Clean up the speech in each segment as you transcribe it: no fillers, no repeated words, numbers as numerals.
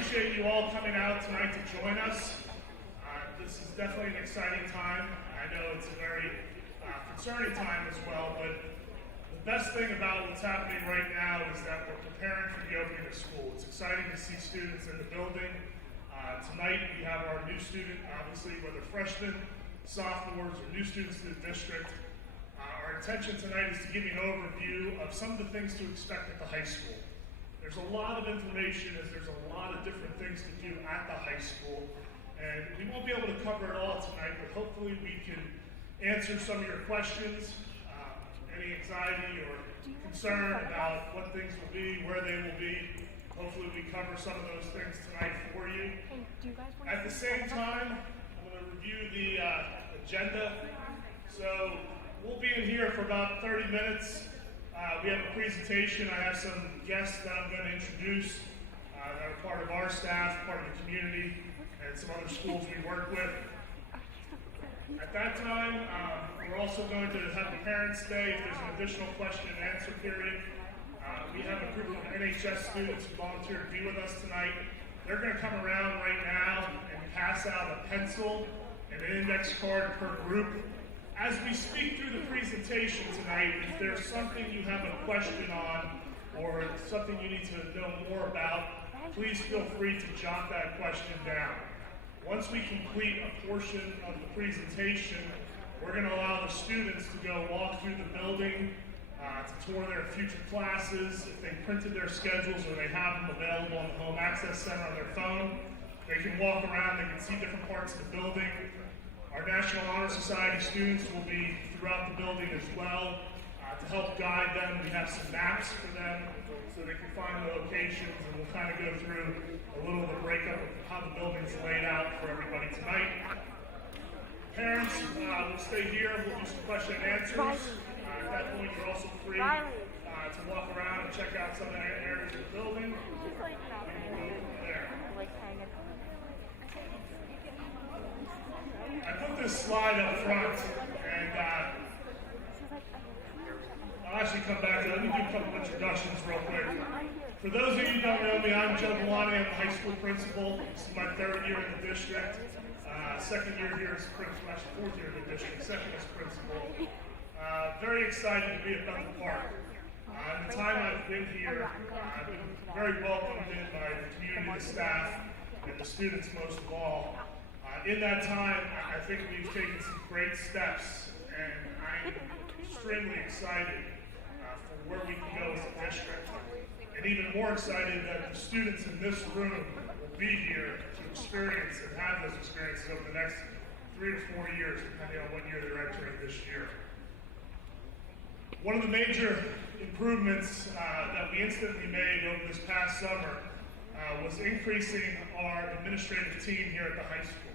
appreciate you all coming out tonight to join us. This is definitely an exciting time. I know it's a very concerning time as well, but the best thing about what's happening right now is that we're preparing for the opening of school. It's exciting to see students in the building. Tonight we have our new student, obviously whether freshmen, sophomores, or new students to the district. Our intention tonight is to give you an overview of some of the things to expect at the high school. There's a lot of information as there's a lot of different things to do at the high school, and we won't be able to cover it all tonight, but hopefully we can answer some of your questions, any anxiety or concern about what things will be, where they will be. Hopefully we cover some of those things tonight for you. Hey, do you guys want At the same time, I'm going to review the agenda. So we'll be in here for about 30 minutes. We have a presentation. I have some guests that I'm going to introduce that are part of our staff, part of the community, and some other schools we work with. At that time, we're also going to have the Parents' Day if there's an additional question and answer period. We have a group of NHS students who volunteered to be with us tonight. They're going to come around right now and pass out a pencil and an index card per group. As we speak through the presentation tonight, if there's something you have a question on or something you need to know more about, please feel free to jot that question down. Once we complete a portion of the presentation, we're going to allow the students to go walk through the building, to tour their future classes. If they printed their schedules or they have them available on the Home Access Center on their phone, they can walk around, they can see different parts of the building. Our National Honor Society students will be throughout the building as well to help guide them. We have some maps for them so they can find the locations, and we'll kind of go through a little of the breakup of how the building's laid out for everybody tonight. Parents, we'll stay here. We'll do some question and answers. At that point, you're also free to walk around and check out some of the areas of the building. I put this slide up front, and I'll actually come back to it. Let me do a couple introductions real quick. For those of you who don't know me, I'm Joe Galani. I'm the high school principal. This is my third year in the district. Second year here as principal, actually fourth year in the district, second as principal. Very excited to be at Bethel Park. In the time I've been here, I've been very welcomed in by the community, the staff, and the students most of all. In that time, I think we've taken some great steps, and I'm extremely excited for where we can go as a district. And even more excited that the students in this room will be here to experience and have those experiences over the next 3 or 4 years, depending on what year they're entering this year. One of the major improvements that we instantly made over this past summer was increasing our administrative team here at the high school.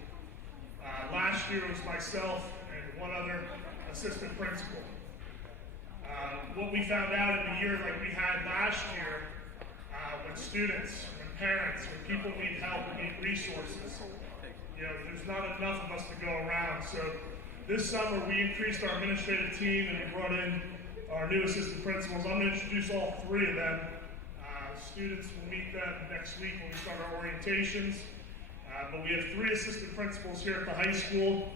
Last year it was myself and one other assistant principal. What we found out in a year like we had last year, when students, when parents, when people need help, need resources, there's not enough of us to go around. So this summer we increased our administrative team and we brought in our new assistant principals. I'm going to introduce all 3 of them. Students will meet them next week when we start our orientations. But we have 3 assistant principals here at the high school.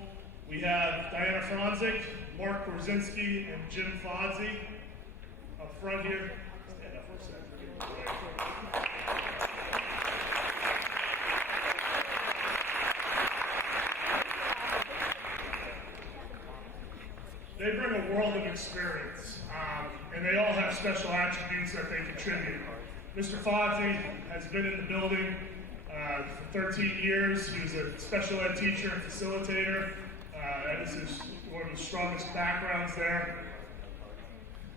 We have Diana Franzik, Mark Korzynski, and Jim Fodzi up front here. Stand up for a second. They bring a world of experience, and they all have special attributes that they contribute. Mr. Fodzi has been in the building for 13 years. He was a special ed teacher and facilitator. That is one of his strongest backgrounds there.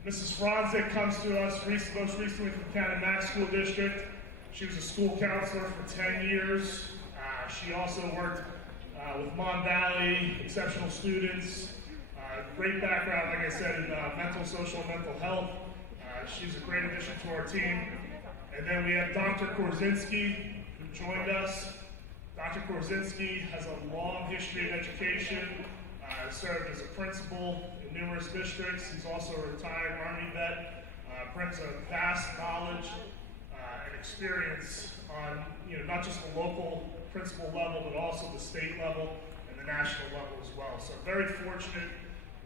Mrs. Franzik comes to us most recently from Cannon Mac School District. She was a school counselor for 10 years. She also worked with Mon Valley, exceptional students. Great background, like I said, in mental, social, and mental health. She's a great addition to our team. And then we have Dr. Korzynski, who joined us. Dr. Korzynski has a long history of education, served as a principal in numerous districts. He's also a retired Army vet, brings a vast knowledge and experience on, not just the local principal level, but also the state level and the national level as well. So very fortunate.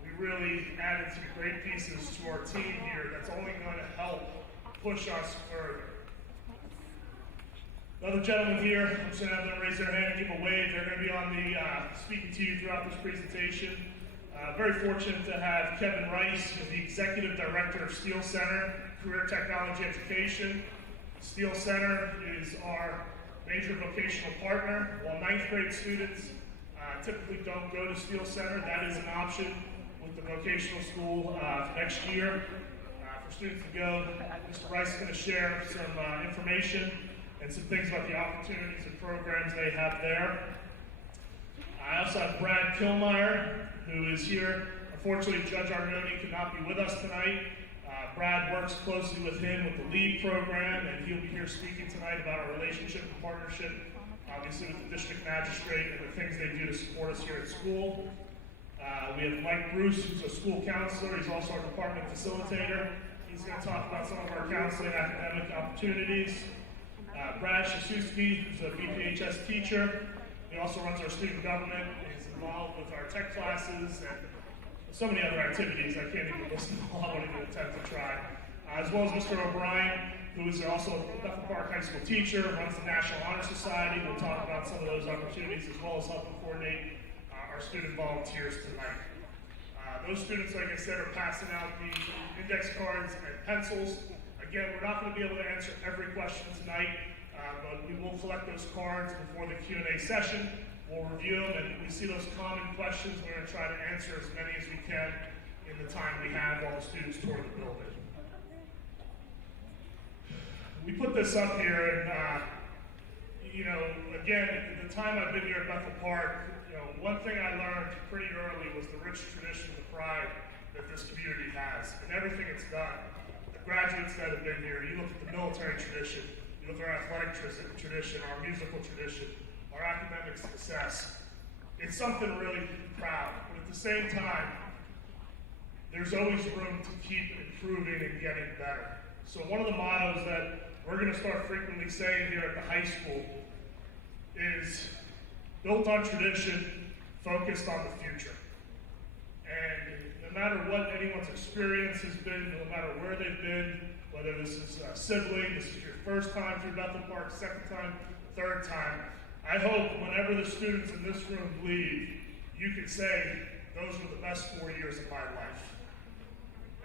We really added some great pieces to our team here that's only going to help push us further. Another gentleman here, I'm just going to have them raise their hand and give a wave. They're going to be on the speaking to you throughout this presentation. Very fortunate to have Kevin Rice, who's the Executive Director of Steele Center, Career Technology Education. Steele Center is our major vocational partner. While 9th grade students typically don't go to Steele Center, that is an option with the vocational school next year. For students to go, Mr. Rice is going to share some information and some things about the opportunities and programs they have there. I also have Brad Kilmeyer, who is here. Unfortunately, Judge Arnone could not be with us tonight. Brad works closely with him with the LEAD program, and he'll be here speaking tonight about our relationship and partnership, obviously with the district magistrate and the things they do to support us here at school. We have Mike Bruce, who's a school counselor. He's also our department facilitator. He's going to talk about some of our counseling academic opportunities. Brad Shasuski, who's a BPHS teacher. He also runs our student government. He's involved with our tech classes and so many other activities. I can't even list them all. I won't even attempt to try. As well as Mr. O'Brien, who is also a Bethel Park High School teacher, runs the National Honor Society. We'll talk about some of those opportunities as well as helping coordinate our student volunteers tonight. Those students, like I said, are passing out the index cards and pencils. Again, we're not going to be able to answer every question tonight, but we will collect those cards before the Q&A session. We'll review them, and if we see those common questions, we're going to try to answer as many as we can in the time we have while the students tour the building. We put this up here, and again, the time I've been here at Bethel Park, one thing I learned pretty early was the rich tradition, the pride that this community has, and everything it's done. The graduates that have been here, you look at the military tradition, you look at our athletic tradition, our musical tradition, our academic success. It's something really proud, but at the same time, there's always room to keep improving and getting better. So one of the mottos that we're going to start frequently saying here at the high school is built on tradition, focused on the future. And no matter what anyone's experience has been, no matter where they've been, whether this is a sibling, this is your first time through Bethel Park, second time, third time, I hope whenever the students in this room leave, you can say, those were the best 4 years of my life.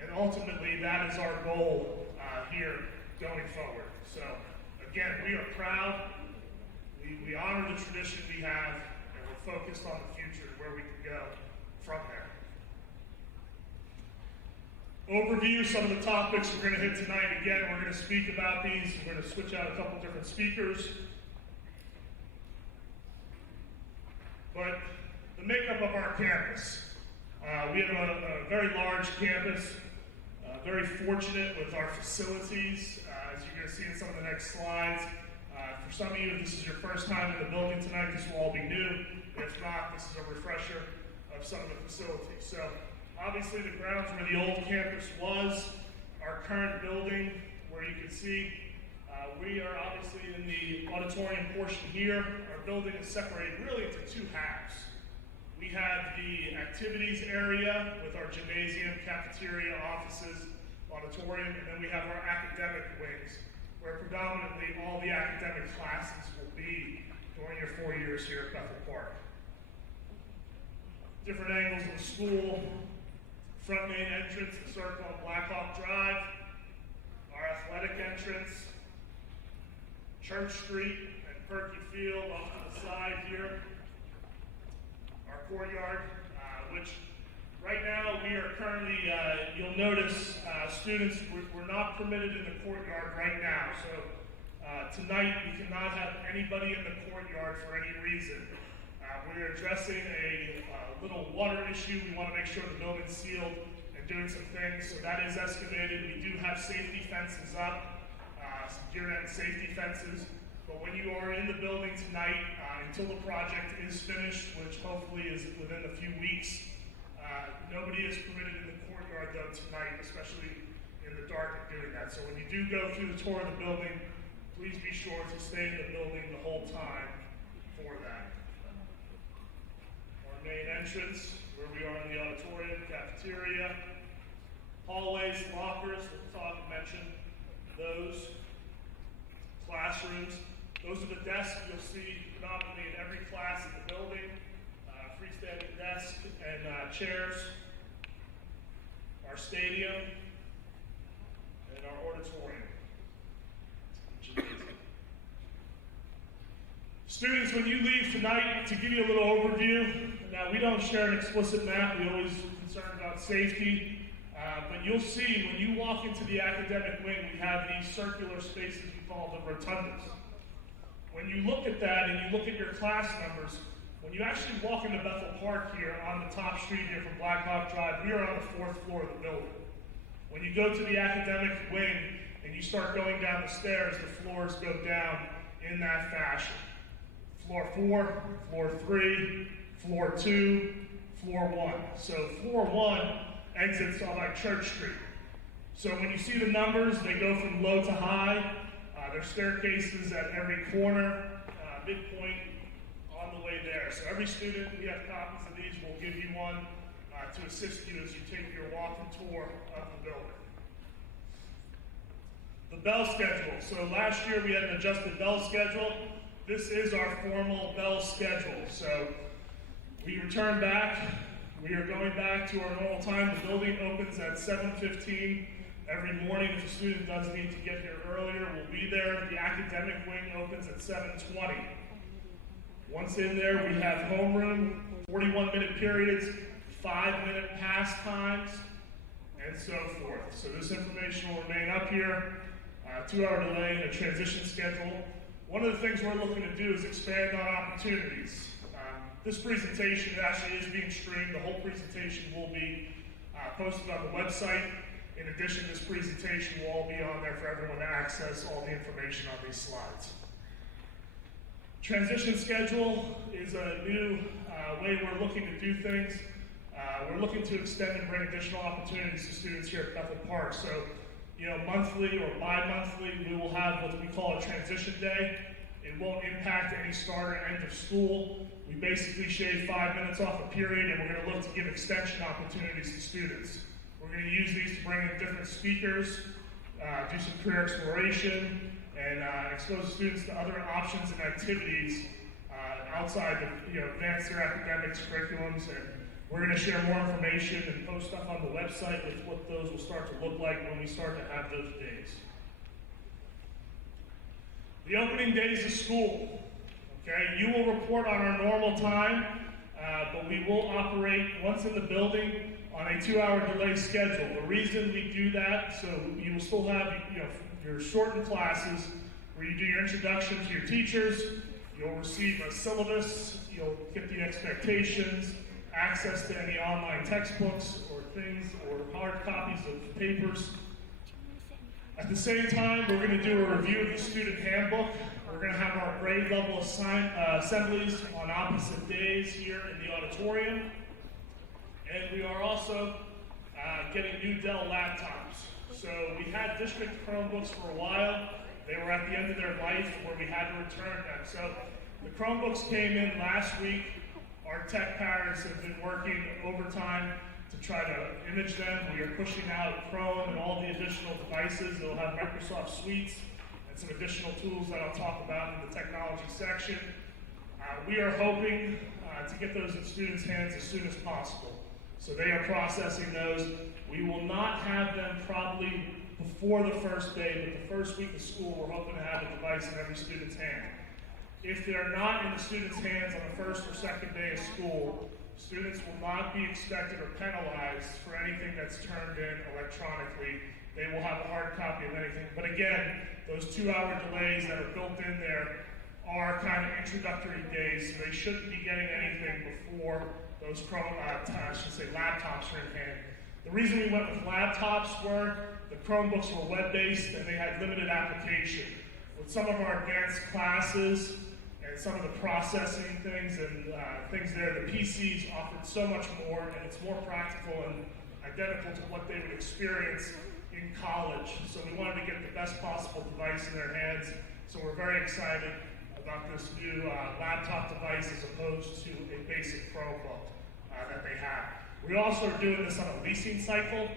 And ultimately, that is our goal here going forward. So, again, we are proud, we honor the tradition we have, and we're focused on the future and where we can go from there. Overview, some of the topics we're going to hit tonight. Again, we're going to speak about these. We're going to switch out a couple different speakers. But the makeup of our campus. We have a very large campus, very fortunate with our facilities. As you're going to see in some of the next slides, for some of you, if this is your first time in the building tonight, this will all be new. If not, this is a refresher of some of the facilities. So obviously the grounds where the old campus was, our current building, where you can see we are obviously in the auditorium portion here. Our building is separated really into two halves. We have the activities area with our gymnasium, cafeteria, offices, auditorium, and then we have our academic wings, where predominantly all the academic classes will be during your 4 years here at Bethel Park. Different angles of the school, front main entrance, the circle on Blackhawk Drive, our athletic entrance, Church Street and Perky Field off to the side here. Our courtyard, which right now we are currently, you'll notice students, we're not permitted in the courtyard right now. So tonight we cannot have anybody in the courtyard for any reason. We're addressing a little water issue. We want to make sure the building's sealed and doing some things. So that is excavated. We do have safety fences up. Some gear-end safety fences, but when you are in the building tonight, until the project is finished, which hopefully is within a few weeks, nobody is permitted in the courtyard though tonight, especially in the dark of doing that. So when you do go through the tour of the building, please be sure to stay in the building the whole time for that. Our main entrance, where we are in the auditorium, cafeteria, hallways, lockers, we'll talk and mention those, classrooms. Those are the desks you'll see predominantly in every class in the building, freestanding desks and chairs, our stadium, and our auditorium. Students, when you leave tonight, to give you a little overview, now we don't share an explicit map, we always concerned about safety, but you'll see when you walk into the academic wing, we have these circular spaces we call the rotundas. When you look at that and you look at your class numbers, when you actually walk into Bethel Park here on the top street here from Black Hawk Drive, we are on the 4th floor of the building. When you go to the academic wing and you start going down the stairs, the floors go down in that fashion. Floor 4, floor 3, floor 2, floor 1. So floor 1 exits on like Church Street. So when you see the numbers, they go from low to high. There's staircases at every corner, midpoint on the way there. So every student, we have copies of these. We'll give you one to assist you as you take your walking tour of the building. The bell schedule. So last year we had an adjusted bell schedule. This is our formal bell schedule. So we return back. We are going back to our normal time. The building opens at 7:15 every morning. If a student does need to get here earlier, we'll be there. The academic wing opens at 7:20. Once in there, we have homeroom, 41-minute periods, 5-minute pass times, and so forth. So this information will remain up here. 2-hour delay and a transition schedule. One of the things we're looking to do is expand on opportunities. This presentation actually is being streamed. The whole presentation will be posted on the website. In addition, this presentation will all be on there for everyone to access all the information on these slides. Transition schedule is a new way we're looking to do things. We're looking to extend and bring additional opportunities to students here at Bethel Park. So, monthly or bi-monthly, we will have what we call a transition day. It won't impact any start or end of school. We basically shave 5 minutes off a period, and we're going to look to give extension opportunities to students. We're going to use these to bring in different speakers, do some career exploration, and expose students to other options and activities outside of advance their academics, curriculums, and we're going to share more information and post stuff on the website with what those will start to look like when we start to have those days. The opening days of school. Okay, you will report on our normal time, but we will operate once in the building on a 2-hour delay schedule. The reason we do that, so you will still have your shortened classes where you do your introduction to your teachers, you'll receive a syllabus, you'll get the expectations, access to any online textbooks or things or hard copies of papers. At the same time, we're going to do a review of the Student Handbook. We're going to have our grade level assemblies on opposite days here in the auditorium. And we are also getting new Dell laptops. So we had district Chromebooks for a while. They were at the end of their life where we had to return them. So the Chromebooks came in last week. Our tech parents have been working overtime to try to image them. We are pushing out Chrome and all the additional devices. They'll have Microsoft Suites and some additional tools that I'll talk about in the technology section. We are hoping to get those in students' hands as soon as possible. So they are processing those. We will not have them probably before the first day, but the first week of school, we're hoping to have a device in every student's hand. If they're not in the student's hands on the first or second day of school, students will not be expected or penalized for anything that's turned in electronically. They will have a hard copy of anything. But again, those 2-hour delays that are built in there are kind of introductory days, so they shouldn't be getting anything before those laptops are in hand. The reason we went with laptops were the Chromebooks were web-based and they had limited application. With some of our advanced classes and some of the processing things and things there, the PCs offered so much more, and it's more practical and identical to what they would experience in college. So we wanted to get the best possible device in their hands So we're very excited about this new laptop device as opposed to a basic Chromebook that they have. We also are doing this on a leasing cycle.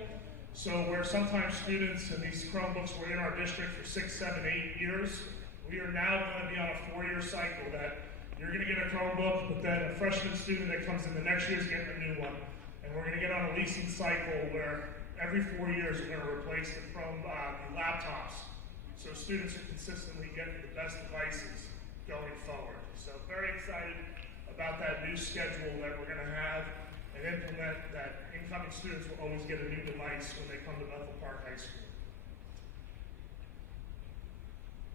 So where sometimes students and these Chromebooks were in our district for 6, 7, 8 years, we are now going to be on a 4-year cycle that you're going to get a Chromebook, but then a freshman student that comes in the next year is getting a new one. And we're going to get on a leasing cycle where every 4 years we're going to replace the laptops. So students are consistently getting the best devices going forward. So very excited about that new schedule that we're going to have and implement that incoming students will always get a new device when they come to Bethel Park High School.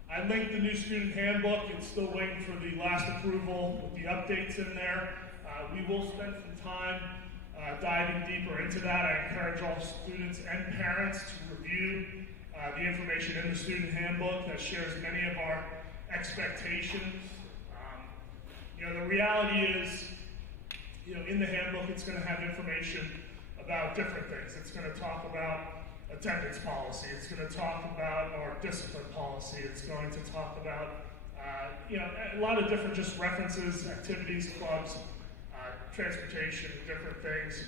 I linked the new Student Handbook. It's still waiting for the last approval with the updates in there. We will spend some time diving deeper into that. I encourage all students and parents to review the information in the Student Handbook that shares many of our expectations. The reality is, in the handbook, it's going to have information about different things. It's going to talk about attendance policy. It's going to talk about our discipline policy. It's going to talk about, a lot of different just references, activities, clubs, transportation, different things.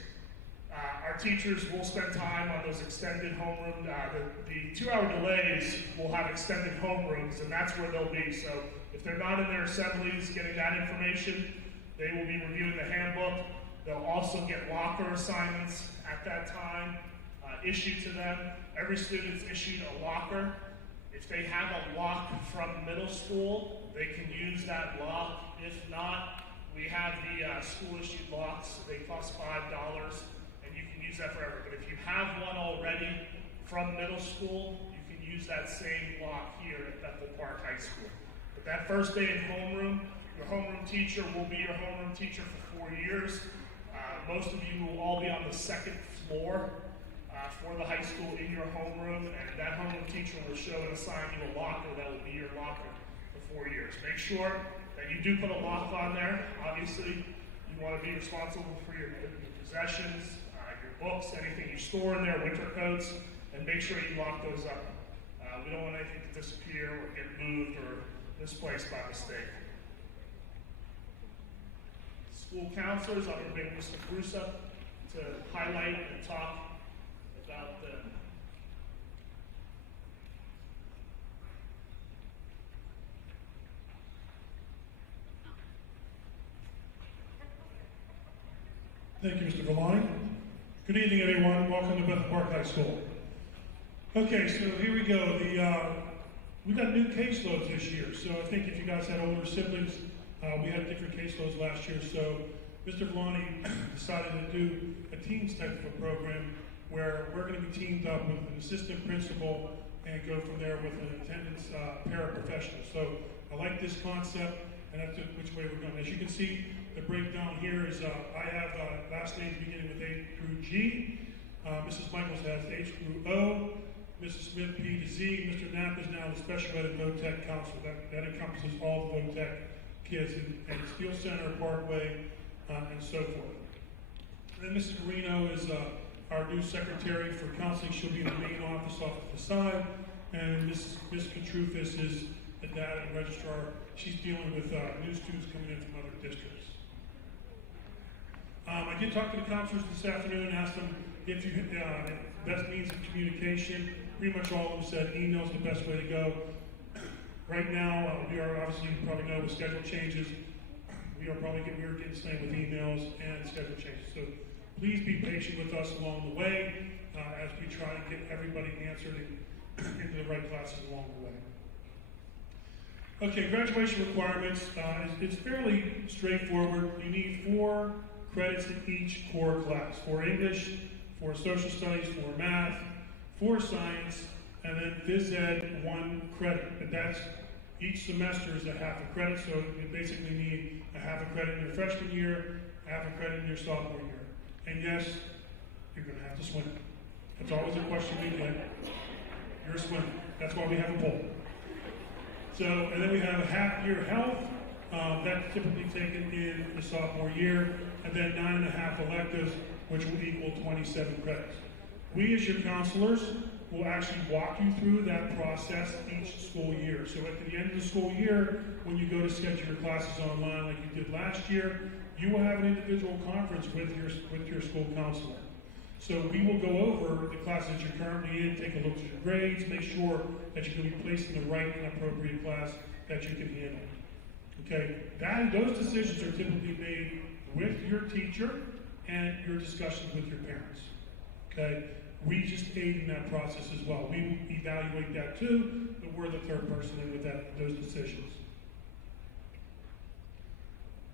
Our teachers will spend time on those extended homeroom. The 2-hour delays will have extended homerooms, and that's where they'll be. So if they're not in their assemblies getting that information, they will be reviewing the handbook. They'll also get locker assignments at that time issued to them. Every student's issued a locker. If they have a lock from middle school, they can use that lock. If not, we have the school-issued locks. They cost $5, and you can use that forever. But if you have one already from middle school, you can use that same lock here at Bethel Park High School. But that first day in homeroom, your homeroom teacher will be your homeroom teacher for 4 years. Most of you will all be on the second floor for the high school in your homeroom, and that homeroom teacher will show and assign you a locker that will be your locker for 4 years. Make sure that you do put a lock on there. Obviously, you want to be responsible for your possessions, your books, anything you store in there, winter coats, and make sure you lock those up. We don't want anything to disappear or get moved or misplaced by mistake. School counselors, I'm going to bring Mr. Bruce up to highlight and talk about the Thank you, Mr. Villani. Good evening, everyone. Welcome to Bethel Park High School. Okay, so here we go. We got new caseloads this year. So I think if you guys had older siblings, we had different caseloads last year. So Mr. Villani decided to do a teams type of a program where we're going to be teamed up with an assistant principal and go from there with an attendance paraprofessional. So I like this concept, and that's which way we're going. As you can see, the breakdown here is I have last names beginning with A through G. Mrs. Michaels has H through O. Mrs. Smith, P to Z. Mr. Knapp is now the special ed and VOTEC counselor. That encompasses all the VOTEC kids in Steele Center, Parkway, and so forth. And then Mrs. Carino is our new secretary for counseling. She'll be in the main office off to the side. And Ms. Katrufis is the data and registrar. She's dealing with new students coming in from other districts. I did talk to the counselors this afternoon and asked them if you best means of communication. Pretty much all of them said email is the best way to go. Right now, we are obviously, you probably know, with schedule changes, we're getting slammed with emails and schedule changes. So please be patient with us along the way as we try to get everybody answered into the right classes along the way. Okay, graduation requirements. It's fairly straightforward. You need 4 credits in each core class. 4 English, 4 social studies, 4 math, 4 science, and then phys ed 1 credit. But that's each semester is a half a credit, so you basically need a half a credit in your freshman year, half a credit in your sophomore year. And yes, you're going to have to swim. That's always a question we get. You're a swimmer. That's why we have a poll. So, and then we have a half year health. That's typically taken in the sophomore year, and then 9.5 electives, which will equal 27 credits. We, as your counselors, will actually walk you through that process each school year. So at the end of the school year, when you go to schedule your classes online like you did last year, you will have an individual conference with your school counselor. So we will go over the classes you're currently in, take a look at your grades, make sure that you can be placed in the right and appropriate class that you can handle. Okay, those decisions are typically made with your teacher and your discussions with your parents. Okay, we just aid in that process as well. We evaluate that too, but we're the third person in with those decisions.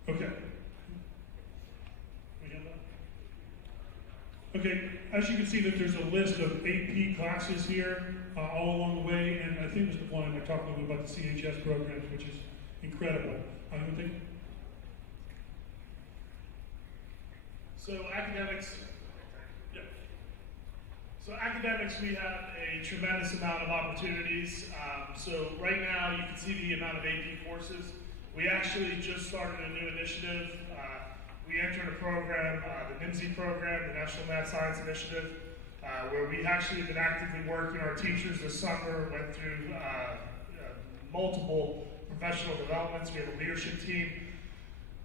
Okay. Okay, as you can see that there's a list of AP classes here all along the way, and I think Mr. Klein, I talked a little bit about the CHS programs, which is incredible. I don't think. So academics, we have a tremendous amount of opportunities. So right now you can see the amount of AP courses. We actually just started a new initiative. We entered a program, the Nimsie Program, the National Math Science Initiative, where we actually have been actively working. Our teachers this summer went through multiple professional developments. We have a leadership team.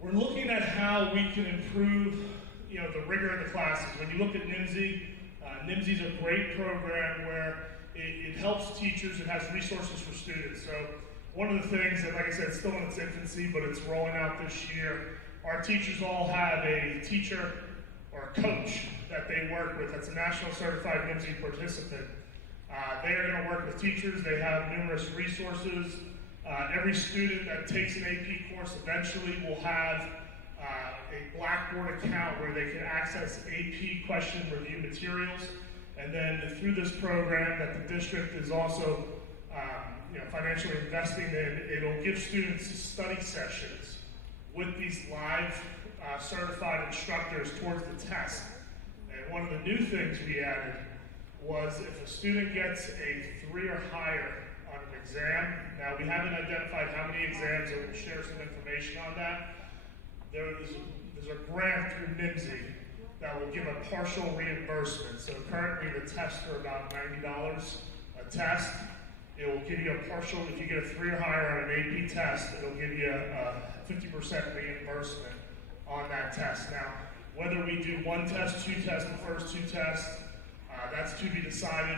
We're looking at how we can improve, the rigor of the classes. When you look at Nimsie, Nimsie's a great program where it helps teachers. It has resources for students. So one of the things that, like I said, it's still in its infancy, but it's rolling out this year. Our teachers all have a teacher or a coach that they work with. That's a national certified Nimsie participant. They are going to work with teachers. They have numerous resources. Every student that takes an AP course eventually will have a Blackboard account where they can access AP question review materials. And then through this program that the district is also financially investing in, it'll give students study sessions with these live certified instructors towards the test. And one of the new things we added was if a student gets a 3 or higher on an exam, now we haven't identified how many exams, and we'll share some information on that. There's a grant through Nimsie that will give a partial reimbursement. So currently the tests are about $90 a test. It will give you a partial, if you get a 3 or higher on an AP test, it'll give you a 50% reimbursement on that test. Now, whether we do 1 test, 2 tests, the first 2 tests, that's to be decided.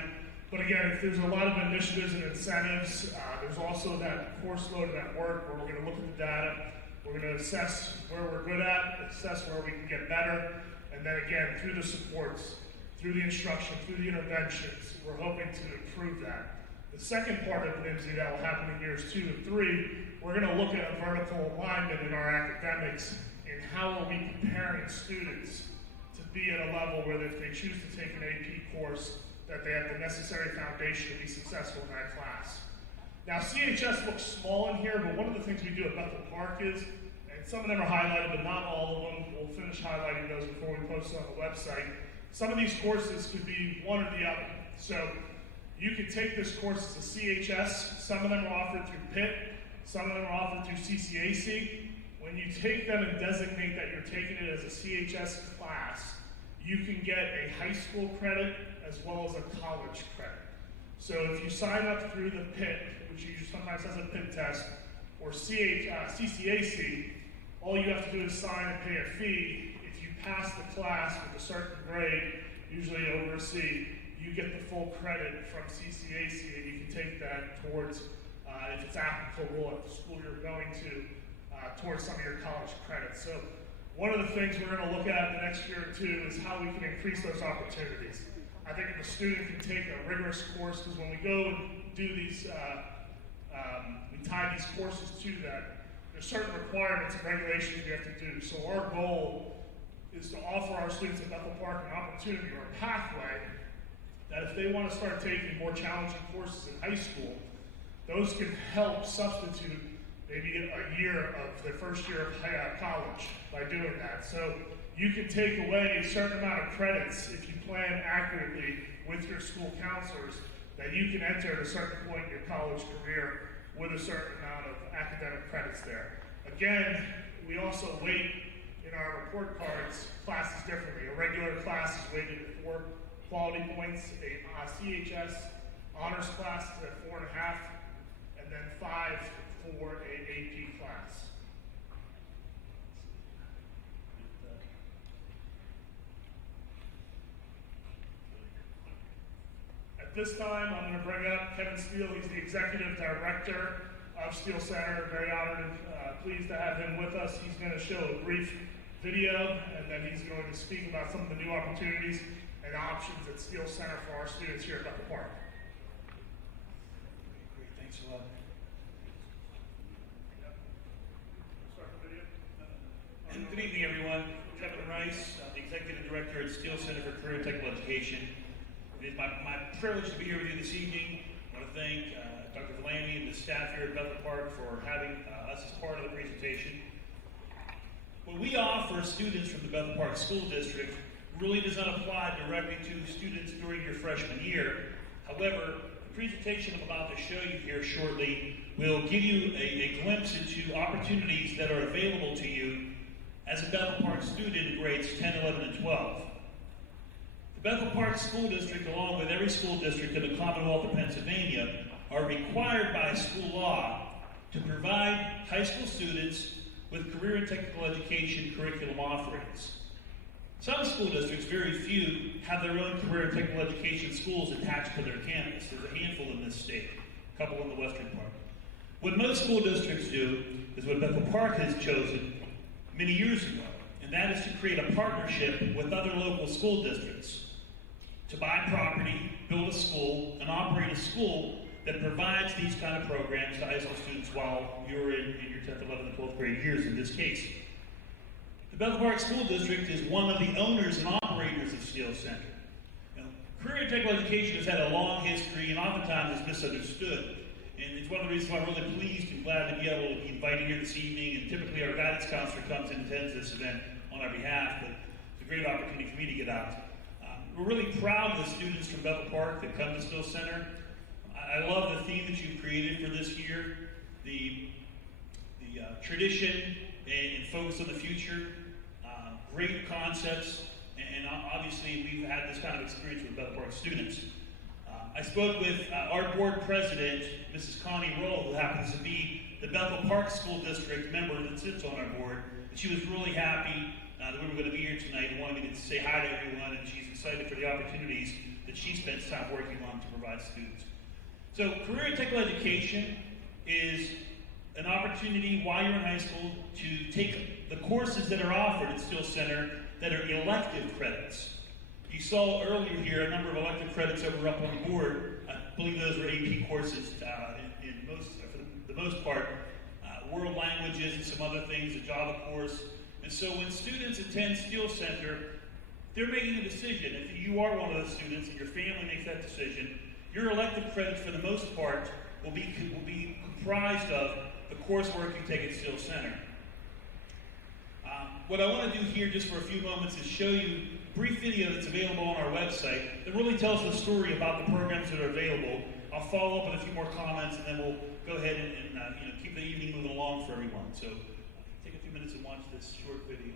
But again, if there's a lot of initiatives and incentives, there's also that course load at work where we're going to look at the data, we're going to assess where we're good at, assess where we can get better, and then again, through the supports, through the instruction, through the interventions, we're hoping to improve that. The second part of Nimsie that will happen in years 2 and 3, we're going to look at a vertical alignment in our academics and how are we preparing students to be at a level where if they choose to take an AP course, that they have the necessary foundation to be successful in that class. Now, CHS looks small in here, but one of the things we do at Bethel Park is, and some of them are highlighted, but not all of them. We'll finish highlighting those before we post it on the website. Some of these courses could be one or the other. So you can take this course as a CHS. Some of them are offered through Pitt. Some of them are offered through CCAC. When you take them and designate that you're taking it as a CHS class, you can get a high school credit as well as a college credit. So if you sign up through the Pitt, which usually sometimes has a Pitt test, or CCAC, all you have to do is sign and pay a fee. If you pass the class with a certain grade, usually over a C, you get the full credit from CCAC, and you can take that towards, if it's applicable at the school you're going to, towards some of your college credits. So one of the things we're going to look at in the next year or two is how we can increase those opportunities. I think if a student can take a rigorous course, because when we go and do these, we tie these courses to that, there's certain requirements and regulations we have to do. So our goal is to offer our students at Bethel Park an opportunity or a pathway that if they want to start taking more challenging courses in high school, those can help substitute maybe a year of their first year of college by doing that. So you can take away a certain amount of credits if you plan accurately with your school counselors that you can enter at a certain point in your college career with a certain amount of academic credits there. Again, we also weight in our report cards classes differently. A regular class is weighted at 4 quality points. A CHS honors class is at 4.5, and then 5 for a AP class. At this time, I'm going to bring up Kevin Steele. He's the Executive Director of Steele Center. Very honored and pleased to have him with us. He's going to show a brief video, and then he's going to speak about some of the new opportunities and options at Steele Center for our students here at Bethel Park. Great, thanks a lot. Start the video. Good evening, everyone. Kevin Rice, the Executive Director at Steele Center for Career and Technical Education. It is my privilege to be here with you this evening. I want to thank Dr. Villani and the staff here at Bethel Park for having us as part of the presentation. What we offer students from the Bethel Park School District really does not apply directly to students during your freshman year. However, the presentation I'm about to show you here shortly will give you a glimpse into opportunities that are available to you as a Bethel Park student in grades 10, 11, and 12. The Bethel Park School District, along with every school district in the Commonwealth of Pennsylvania, are required by school law to provide high school students with career and technical education curriculum offerings. Some school districts, very few, have their own career and technical education schools attached to their campus. There's a handful in this state, a couple in the western part. What most school districts do is what Bethel Park has chosen many years ago, and that is to create a partnership with other local school districts to buy property, build a school, and operate a school that provides these kind of programs to high school students while you're in your 10th, 11th, and 12th grade years in this case. The Bethel Park School District is one of the owners and operators of Steele Center. Now, career and technical education has had a long history and oftentimes is misunderstood. And it's one of the reasons why I'm really pleased and glad to be able to be invited here this evening. And typically our guidance counselor comes and attends this event on our behalf, but it's a great opportunity for me to get out. We're really proud of the students from Bethel Park that come to Steele Center. I love the theme that you've created for this year, the tradition and focus on the future, great concepts, and obviously we've had this kind of experience with Bethel Park students. I spoke with our board president, Mrs. Connie Roll, who happens to be the Bethel Park School District member that sits on our board, and she was really happy that we were going to be here tonight and wanted me to say hi to everyone, and she's excited for the opportunities that she spends time working on to provide students. So career and technical education is an opportunity while you're in high school to take the courses that are offered at Steele Center that are elective credits. You saw earlier here a number of elective credits that were up on the board. I believe those were AP courses for the most part, world languages and some other things, a Java course. And so when students attend Steele Center, they're making a decision. If you are one of those students and your family makes that decision, your elective credits, for the most part, will be comprised of the coursework you take at Steele Center. What I want to do here just for a few moments is show you a brief video that's available on our website that really tells the story about the programs that are available. I'll follow up with a few more comments, and then we'll go ahead and keep the evening moving along for everyone. So take a few minutes and watch this short video.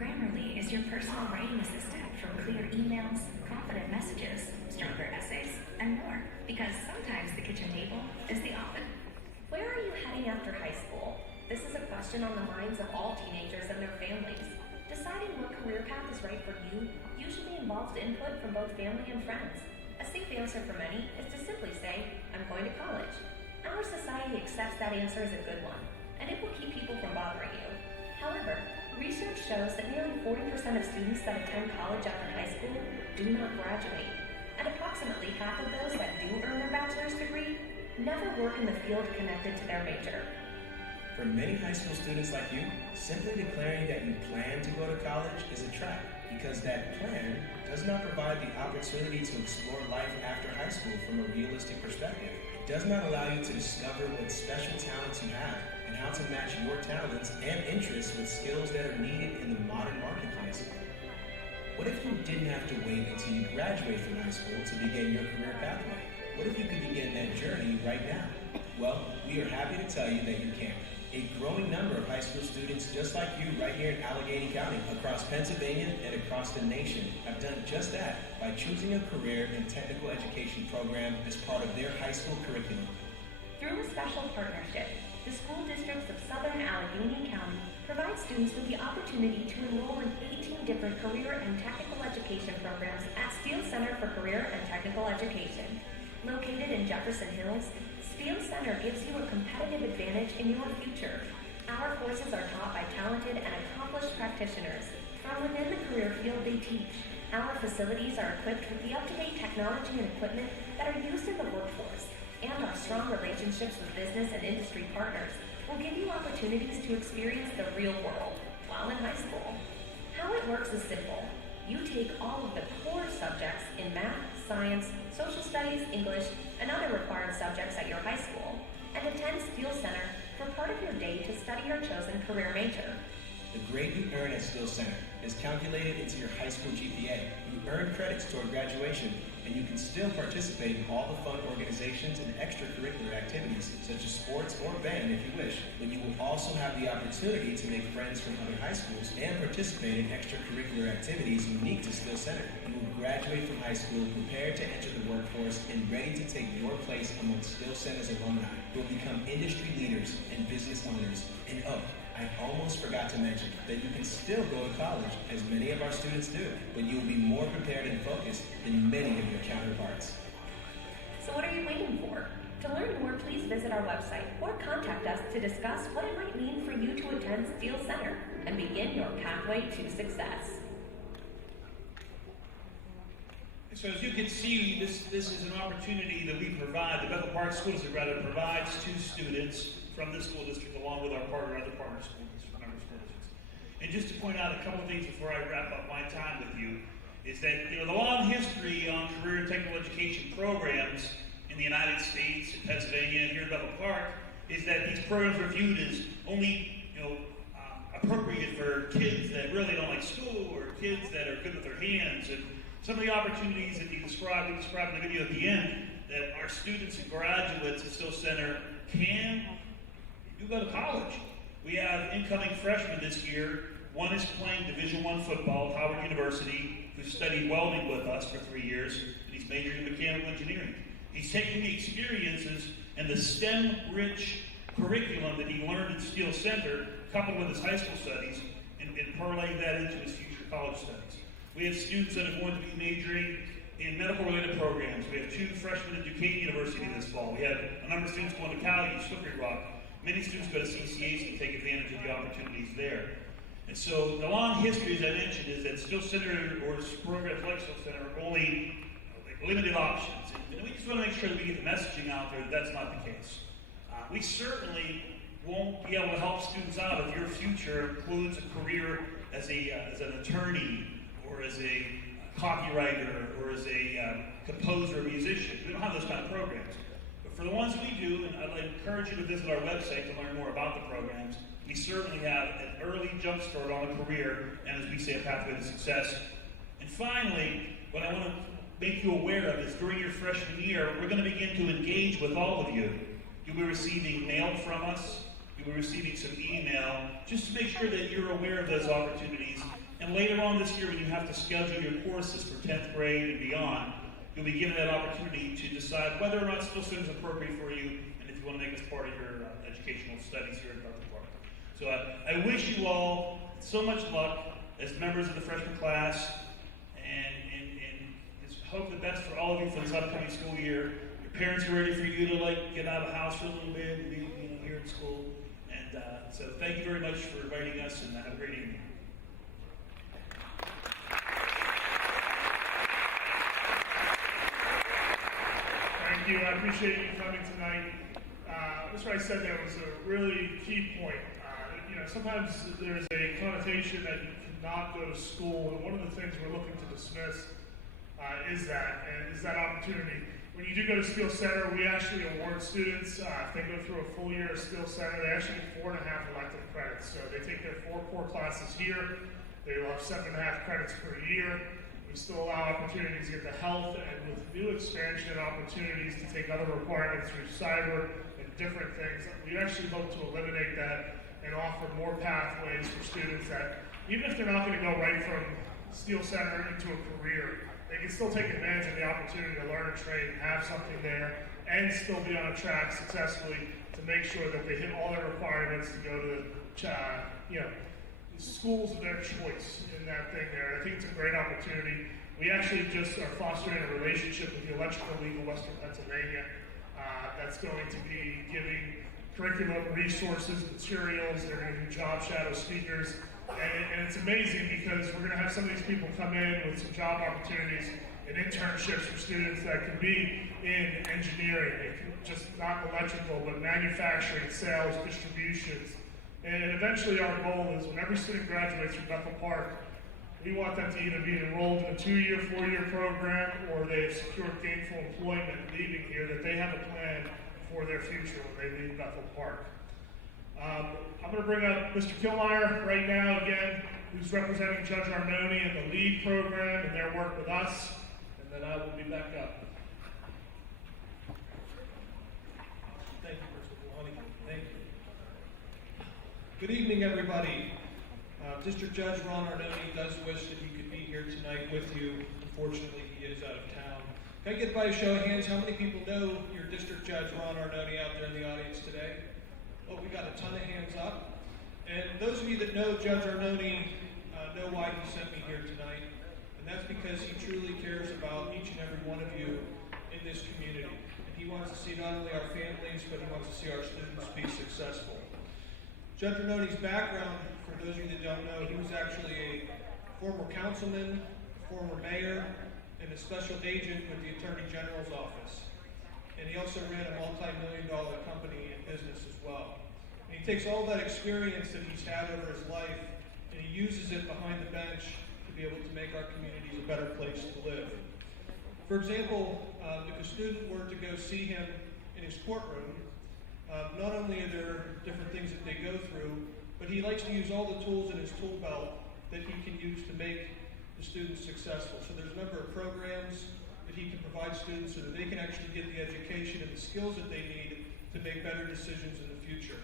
Grammarly is your personal writing assistant for clear emails, confident messages, stronger essays, and more. Because sometimes the kitchen table is the often. Where are you heading after high school? This is a question on the minds of all teenagers and their families. Deciding what career path is right for you usually involves input from both family and friends. A safe answer for many is to simply say, I'm going to college. Our society accepts that answer as a good one, and it will keep people from bothering you. However, research shows that nearly 40% of students that attend college after high school do not graduate, and approximately half of those that do earn their bachelor's degree never work in the field connected to their major. For many high school students like you, simply declaring that you plan to go to college is a trap, because that plan does not provide the opportunity to explore life after high school from a realistic perspective. It does not allow you to discover what special talents you have and how to match your talents and interests with skills that are needed in the modern marketplace. What if you didn't have to wait until you graduate from high school to begin your career pathway? What if you could begin that journey right now? Well, we are happy to tell you that you can. A growing number of high school students just like you right here in Allegheny County, across Pennsylvania and across the nation, have done just that by choosing a career and technical education program as part of their high school curriculum. Through a special partnership, the school districts of Southern Allegheny County provide students with the opportunity to enroll in 18 different career and technical education programs at Steele Center for Career and Technical Education. Located in Jefferson Hills, Steele Center gives you a competitive advantage in your future. Our courses are taught by talented and accomplished practitioners. From within the career field they teach, our facilities are equipped with the up-to-date technology and equipment that are used in the workforce, and our strong relationships with business and industry partners will give you opportunities to experience the real world while in high school. How it works is simple. You take all of the core subjects in math, science, social studies, English, and other required subjects at your high school, and attend Steele Center for part of your day to study your chosen career major. The grade you earn at Steele Center is calculated into your high school GPA. You earn credits toward graduation, and you can still participate in all the fun organizations and extracurricular activities, such as sports or band if you wish. But you will also have the opportunity to make friends from other high schools and participate in extracurricular activities unique to Steele Center. You will graduate from high school prepared to enter the workforce and ready to take your place among Steele Center's alumni, who will become industry leaders and business owners. And I almost forgot to mention that you can still go to college, as many of our students do, but you will be more prepared and focused than many of your counterparts. So what are you waiting for? To learn more, please visit our website or contact us to discuss what it might mean for you to attend Steele Center and begin your pathway to success. So as you can see, this is an opportunity that we provide, the Bethel Park School District rather provides to students from this school district along with our other partner school districts, member school districts. And just to point out a couple of things before I wrap up my time with you, is that the long history on career and technical education programs in the United States, in Pennsylvania, and here in Bethel Park, is that these programs are viewed as only appropriate for kids that really don't like school or kids that are good with their hands. And some of the opportunities that we described in the video at the end, that our students and graduates at Steele Center can do go to college. We have incoming freshmen this year. One is playing Division I football at Howard University, who studied welding with us for 3 years, and he's majoring in mechanical engineering. He's taking the experiences and the STEM-rich curriculum that he learned at Steele Center, coupled with his high school studies, and parlaying that into his future college studies. We have students that are going to be majoring in medical-related programs. We have 2 freshmen at Duquesne University this fall. We have a number of students going to Cal, Slippery Rock. Many students go to CCAs to take advantage of the opportunities there. And so the long history, as I mentioned, is that Steele Center or programs like Steele Center are only limited options. And we just want to make sure that we get the messaging out there that that's not the case. We certainly won't be able to help students out if your future includes a career as an attorney or as a copywriter or as a composer or musician. We don't have those kind of programs. But for the ones we do, and I'd encourage you to visit our website to learn more about the programs, we certainly have an early jump start on a career, and as we say, a pathway to success. And finally, what I want to make you aware of is during your freshman year, we're going to begin to engage with all of you. You'll be receiving mail from us. You'll be receiving some email, just to make sure that you're aware of those opportunities. And later on this year, when you have to schedule your courses for 10th grade and beyond, you'll be given that opportunity to decide whether or not Steele Center is appropriate for you, and if you want to make us part of your educational studies here at Bethel Park. So I wish you all so much luck as members of the freshman class, and just hope the best for all of you for this upcoming school year. Your parents are ready for you to get out of the house for a little bit and be here in school. And so thank you very much for inviting us, and have a great evening. Thank you. I appreciate you coming tonight. What I said there was a really key point. Sometimes there's a connotation that you cannot go to school, and one of the things we're looking to dismiss is that opportunity. when you do go to Steele Center, we actually award students, if they go through a full year of Steele Center, they actually get 4.5 elective credits. So they take their 4 core classes here, they will have 7.5 credits per year. We still allow opportunities to get the health, and with new expansion opportunities to take other requirements through cyber and different things, we actually hope to eliminate that and offer more pathways for students that, even if they're not going to go right from Steele Center into a career, they can still take advantage of the opportunity to learn a trade and have something there and still be on a track successfully to make sure that they hit all their requirements to go to, schools of their choice in that thing there. I think it's a great opportunity. We actually just are fostering a relationship with the Electrical League of Western Pennsylvania that's going to be giving curriculum, resources, materials. They're going to do job shadow speakers. And it's amazing because we're going to have some of these people come in with some job opportunities and internships for students that could be in engineering, just not electrical, but manufacturing, sales, distributions. And eventually our goal is when every student graduates from Bethel Park, we want them to either be enrolled in a 2-year, 4-year program, or they've secured gainful employment leaving here, that they have a plan for their future when they leave Bethel Park. I'm going to bring up Mr. Kilmeyer right now again, who's representing Judge Arnone and the LEAD program and their work with us, and then I will be back up. Thank you, Mr. Maloney. Thank you. Good evening, everybody. District Judge Ron Arnone does wish that he could be here tonight with you. Unfortunately, he is out of town. Can I get by a show of hands? How many people know your District Judge Ron Arnone out there in the audience today? Oh, we got a ton of hands up. And those of you that know Judge Arnone know why he sent me here tonight. And that's because he truly cares about each and every one of you in this community. And he wants to see not only our families, but he wants to see our students be successful. Judge Arnone's background, for those of you that don't know, he was actually a former councilman, former mayor, and a special agent with the Attorney General's office. And he also ran a multi-million-dollar company in business as well. And he takes all that experience that he's had over his life, and he uses it behind the bench to be able to make our communities a better place to live. For example, if a student were to go see him in his courtroom, not only are there different things that they go through, but he likes to use all the tools in his tool belt that he can use to make the students successful. So there's a number of programs that he can provide students so that they can actually get the education and the skills that they need to make better decisions in the future.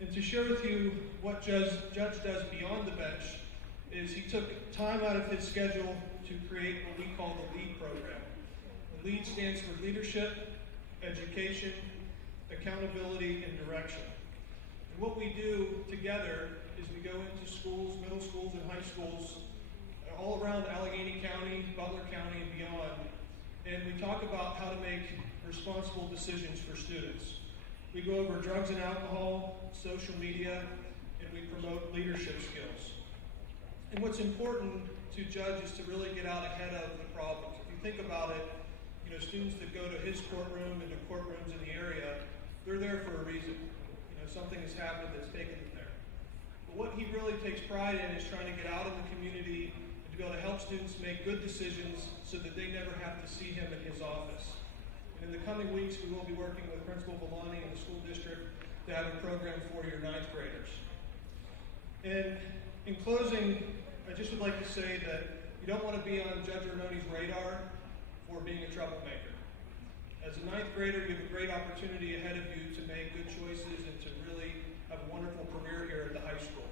And to share with you what Judge does beyond the bench is he took time out of his schedule to create what we call the LEAD program. The LEAD stands for Leadership, Education, Accountability, and Direction. And what we do together is we go into schools, middle schools and high schools, all around Allegheny County, Butler County, and beyond, and we talk about how to make responsible decisions for students. We go over drugs and alcohol, social media, and we promote leadership skills. And what's important to Judge is to really get out ahead of the problems. If you think about it, students that go to his courtroom and to courtrooms in the area, they're there for a reason. Something has happened that's taken them there. But what he really takes pride in is trying to get out in the community and to be able to help students make good decisions so that they never have to see him in his office. And in the coming weeks, we will be working with Principal Villani and the school district to have a program for your 9th graders. And in closing, I just would like to say that you don't want to be on Judge Arnone's radar for being a troublemaker. As a 9th grader, you have a great opportunity ahead of you to make good choices and to really have a wonderful career here at the high school.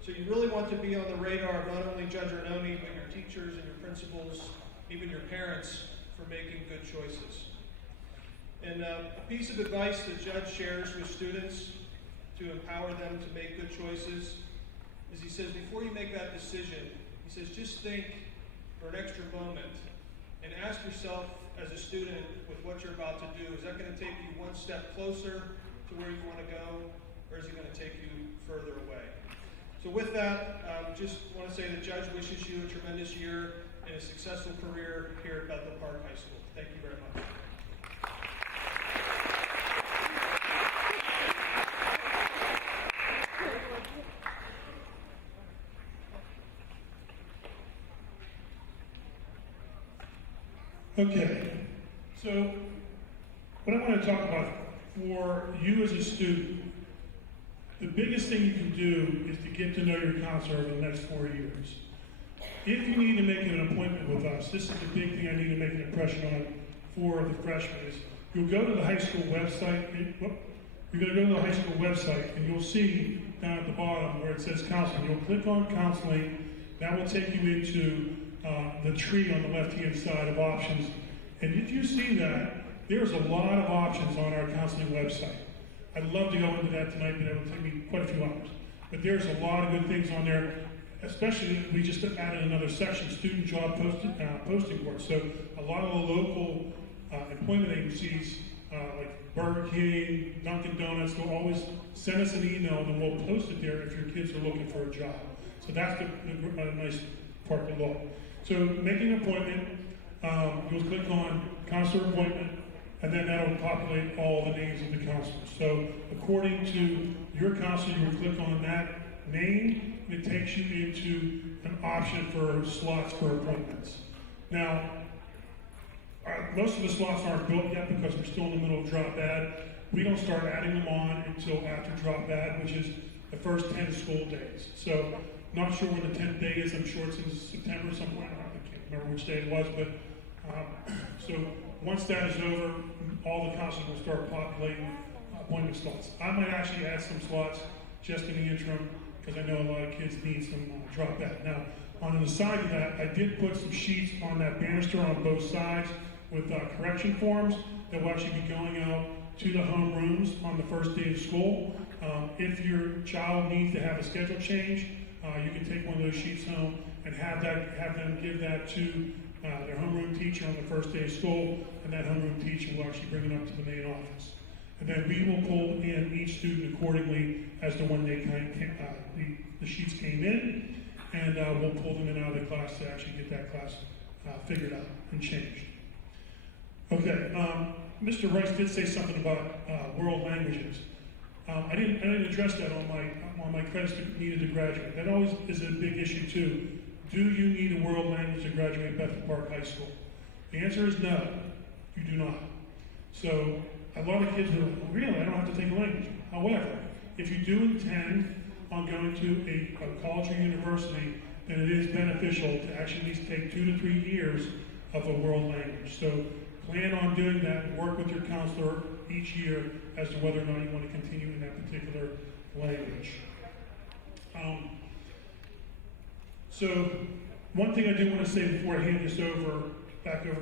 So you really want to be on the radar of not only Judge Arnone, but your teachers and your principals, even your parents, for making good choices. And a piece of advice that Judge shares with students to empower them to make good choices is he says, before you make that decision, he says, just think for an extra moment and ask yourself as a student with what you're about to do, is that going to take you one step closer to where you want to go, or is it going to take you further away? So with that, just want to say that Judge wishes you a tremendous year and a successful career here at Bethel Park High School. Thank you very much. Okay, So, what I want to talk about for you as a student, the biggest thing you can do is to get to know your counselor over the next 4 years. If you need to make an appointment with us, this is the big thing I need to make an impression on for the freshmen is you'll go to the high school website, you're going to go to the high school website and you'll see down at the bottom where it says counseling. You'll click on counseling, that will take you into the tree on the left-hand side of options. And if you see that, there's a lot of options on our counseling website. I'd love to go into that tonight, but that would take me quite a few hours. But there's a lot of good things on there, especially we just added another section, student job posting boards. So a lot of the local employment agencies, like Burger King, Dunkin' Donuts, will always send us an email and we'll post it there if your kids are looking for a job. So that's the nice part to look. So make an appointment, you'll click on counselor appointment, and then that'll populate all the names of the counselors. So according to your counselor, you will click on that name, and it takes you into an option for slots for appointments. Now, most of the slots aren't built yet because we're still in the middle of drop ad. We don't start adding them on until after drop ad, which is the first 10 school days. So, not sure when the 10th day is. I'm sure it's in September somewhere. I can't remember which day it was, but so once that is over, all the counselors will start populating appointment slots. I might actually add some slots just in the interim because I know a lot of kids need some drop ad. Now, on the side of that, I did put some sheets on that banister on both sides with correction forms that will actually be going out to the homerooms on the first day of school. If your child needs to have a schedule change, you can take one of those sheets home and have them give that to their homeroom teacher on the first day of school, and that homeroom teacher will actually bring it up to the main office. And then we will pull in each student accordingly as to when they the sheets came in, and we'll pull them in out of the class to actually get that class figured out and changed. Okay, Mr. Rice did say something about world languages. I didn't address that on my credits needed to graduate. That always is a big issue too. Do you need a world language to graduate Bethel Park High School? The answer is no, you do not. So a lot of kids are like, well, really, I don't have to take a language. However, if you do intend on going to a college or university, then it is beneficial to actually at least take 2 to 3 years of a world language. So plan on doing that and work with your counselor each year as to whether or not you want to continue in that particular language. So one thing I do want to say before I hand this back over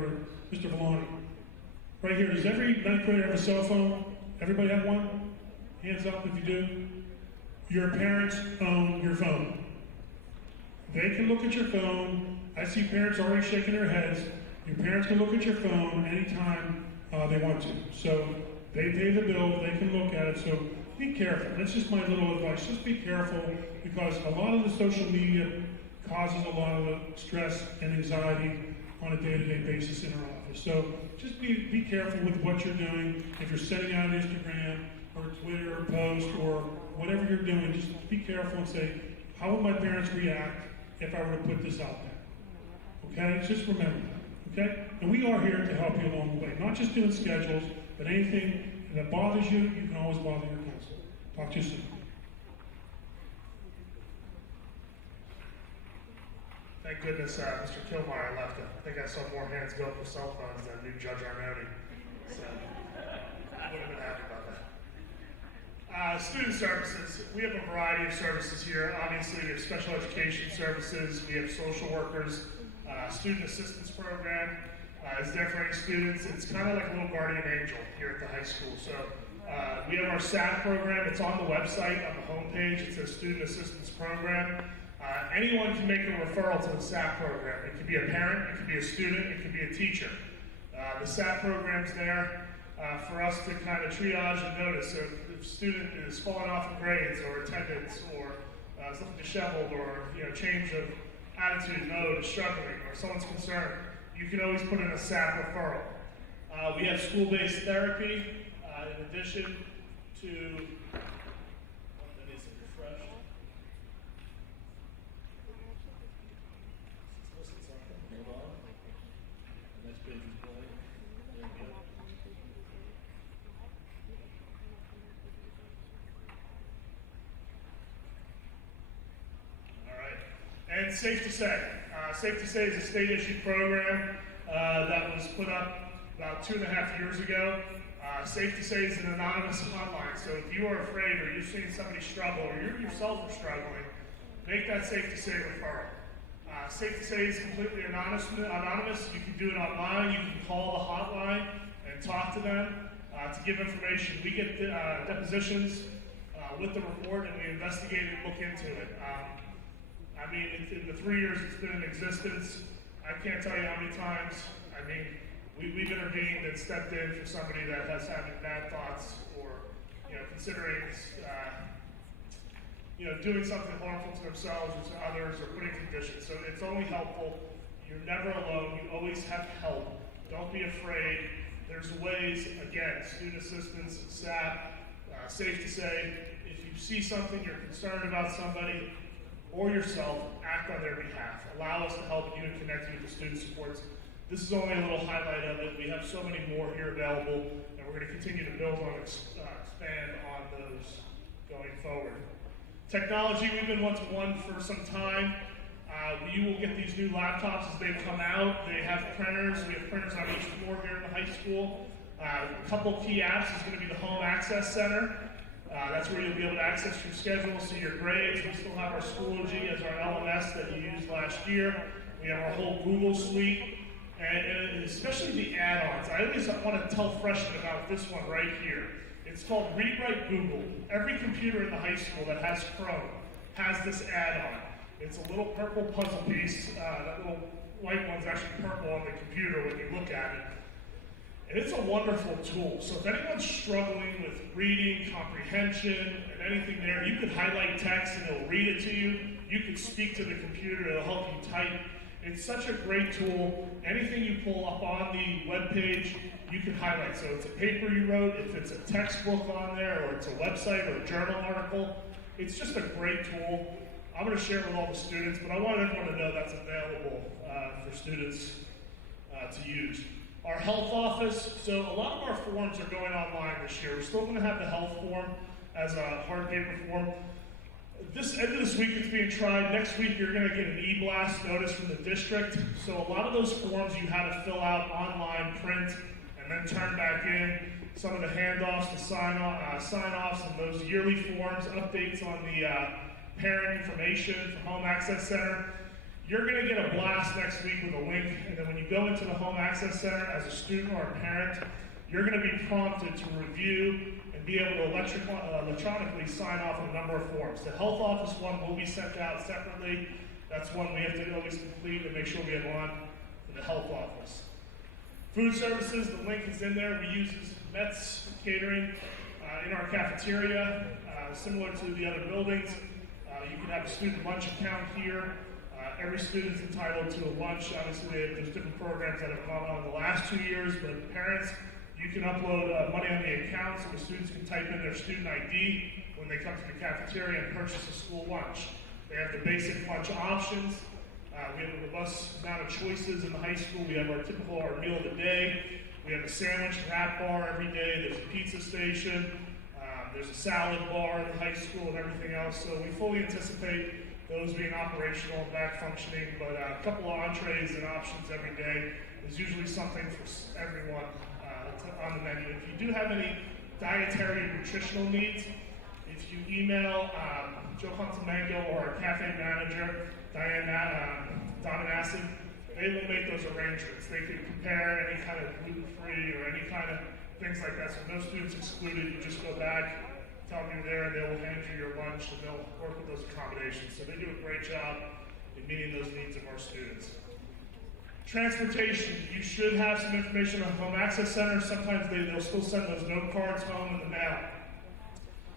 to Mr. Villani. Right here, does every ninth grader have a cell phone? Everybody have one? Hands up if you do. Your parents own your phone. They can look at your phone. I see parents already shaking their heads. Your parents can look at your phone anytime they want to. So they pay the bill, they can look at it. So be careful. That's just my little advice. Just be careful because a lot of the social media causes a lot of the stress and anxiety on a day-to-day basis in our office. So just be careful with what you're doing. If you're sending out an Instagram or Twitter or post or whatever you're doing, just be careful and say, how would my parents react if I were to put this out there? Okay? Just remember that. Okay? And we are here to help you along the way. Not just doing schedules, but anything that bothers you, you can always bother your counselor. Talk to you soon. Thank goodness Mr. Kilmeyer left. I think I saw more hands go up for cell phones than new Judge Arnone. So, I would have been happy about that. Student services. We have a variety of services here. Obviously, we have special education services. We have social workers. Student assistance program is there for any students. It's kind of like a little guardian angel here at the high school. So we have our SAP program. It's on the website, on the homepage. It says Student Assistance Program. Anyone can make a referral to the SAP program. It could be a parent, it could be a student, it could be a teacher. The SAP program's there for us to kind of triage and notice. So if a student is falling off in grades or attendance or is looking disheveled or change of attitude, mode, is struggling, or someone's concerned, you can always put in a SAP referral. We have school-based therapy in addition to, that is refreshed. And Safe to Say. Safe to Say is a state-issued program that was put up about 2.5 years ago. Safe to Say is an anonymous hotline, so if you are afraid or you've seen somebody struggle or you yourself are struggling, make that Safe to Say referral. Safe to Say is completely anonymous. You can do it online. You can call the hotline and talk to them to give information. We get depositions with the report and we investigate and look into it. I mean, in the 3 years it's been in existence, I can't tell you how many times, I mean, we've intervened and stepped in for somebody that has having bad thoughts or, considering, doing something harmful to themselves or to others or putting conditions. So it's only helpful. You're never alone. You always have help. Don't be afraid. There's ways, again, student assistance, SAP, Safe to Say. If you see something, you're concerned about somebody or yourself, act on their behalf. Allow us to help you and connect you with the student supports. This is only a little highlight of it. We have so many more here available, and we're going to continue to build on, expand on those going forward. Technology, we've been one-to-one for some time. You will get these new laptops as they come out. They have printers. We have printers on each floor here in the high school. A couple key apps is going to be the Home Access Center. That's where you'll be able to access your schedule, see your grades. We still have our Schoology as our LMS that you used last year. We have our whole Google suite, and especially the add-ons. I always want to tell freshmen about this one right here. It's called Read Write Google. Every computer in the high school that has Chrome has this add-on. It's a little purple puzzle piece. That little white one's actually purple on the computer when you look at it. And it's a wonderful tool. So if anyone's struggling with reading, comprehension, and anything there, you could highlight text and it'll read it to you. You could speak to the computer, it'll help you type. It's such a great tool. Anything you pull up on the web page, you can highlight. So it's a paper you wrote, if it's a textbook on there, or it's a website or a journal article, it's just a great tool. I'm going to share it with all the students, but I want everyone to know that's available for students to use. Our health office, so a lot of our forms are going online this year. We're still going to have the health form as a hard paper form. This end of this week it's being tried. Next week you're going to get an e-blast notice from the district. So a lot of those forms you had to fill out online, print, and then turn back in. Some of the handoffs, the sign-offs, and those yearly forms, updates on the parent information for Home Access Center. You're going to get a blast next week with a link, and then when you go into the Home Access Center as a student or a parent, you're going to be prompted to review and be able to electronically sign off on a number of forms. The health office one will be sent out separately. That's one we have to always complete and make sure we have on for the health office. Food services, the link is in there. We use Mets catering in our cafeteria, similar to the other buildings. You can have a student lunch account here. Every student's entitled to a lunch. Obviously, there's different programs that have gone on in the last 2 years, but parents, you can upload money on the account so the students can type in their student ID when they come to the cafeteria and purchase a school lunch. They have the basic lunch options. We have a robust amount of choices in the high school. We have our meal of the day. We have a sandwich wrap bar every day. There's a pizza station. There's a salad bar in the high school and everything else. So we fully anticipate those being operational and back functioning, but a couple of entrees and options every day is usually something for everyone on the menu. If you do have any dietary and nutritional needs, if you email Joe Contamango or our cafe manager, Donna Nassib, they will make those arrangements. They can compare any kind of gluten-free or any kind of things like that. So no students excluded. You just go back, tell them you're there, and they will hand you your lunch, and they'll work with those accommodations. So they do a great job in meeting those needs of our students. Transportation, you should have some information on Home Access Center. Sometimes they'll still send those note cards home in the mail.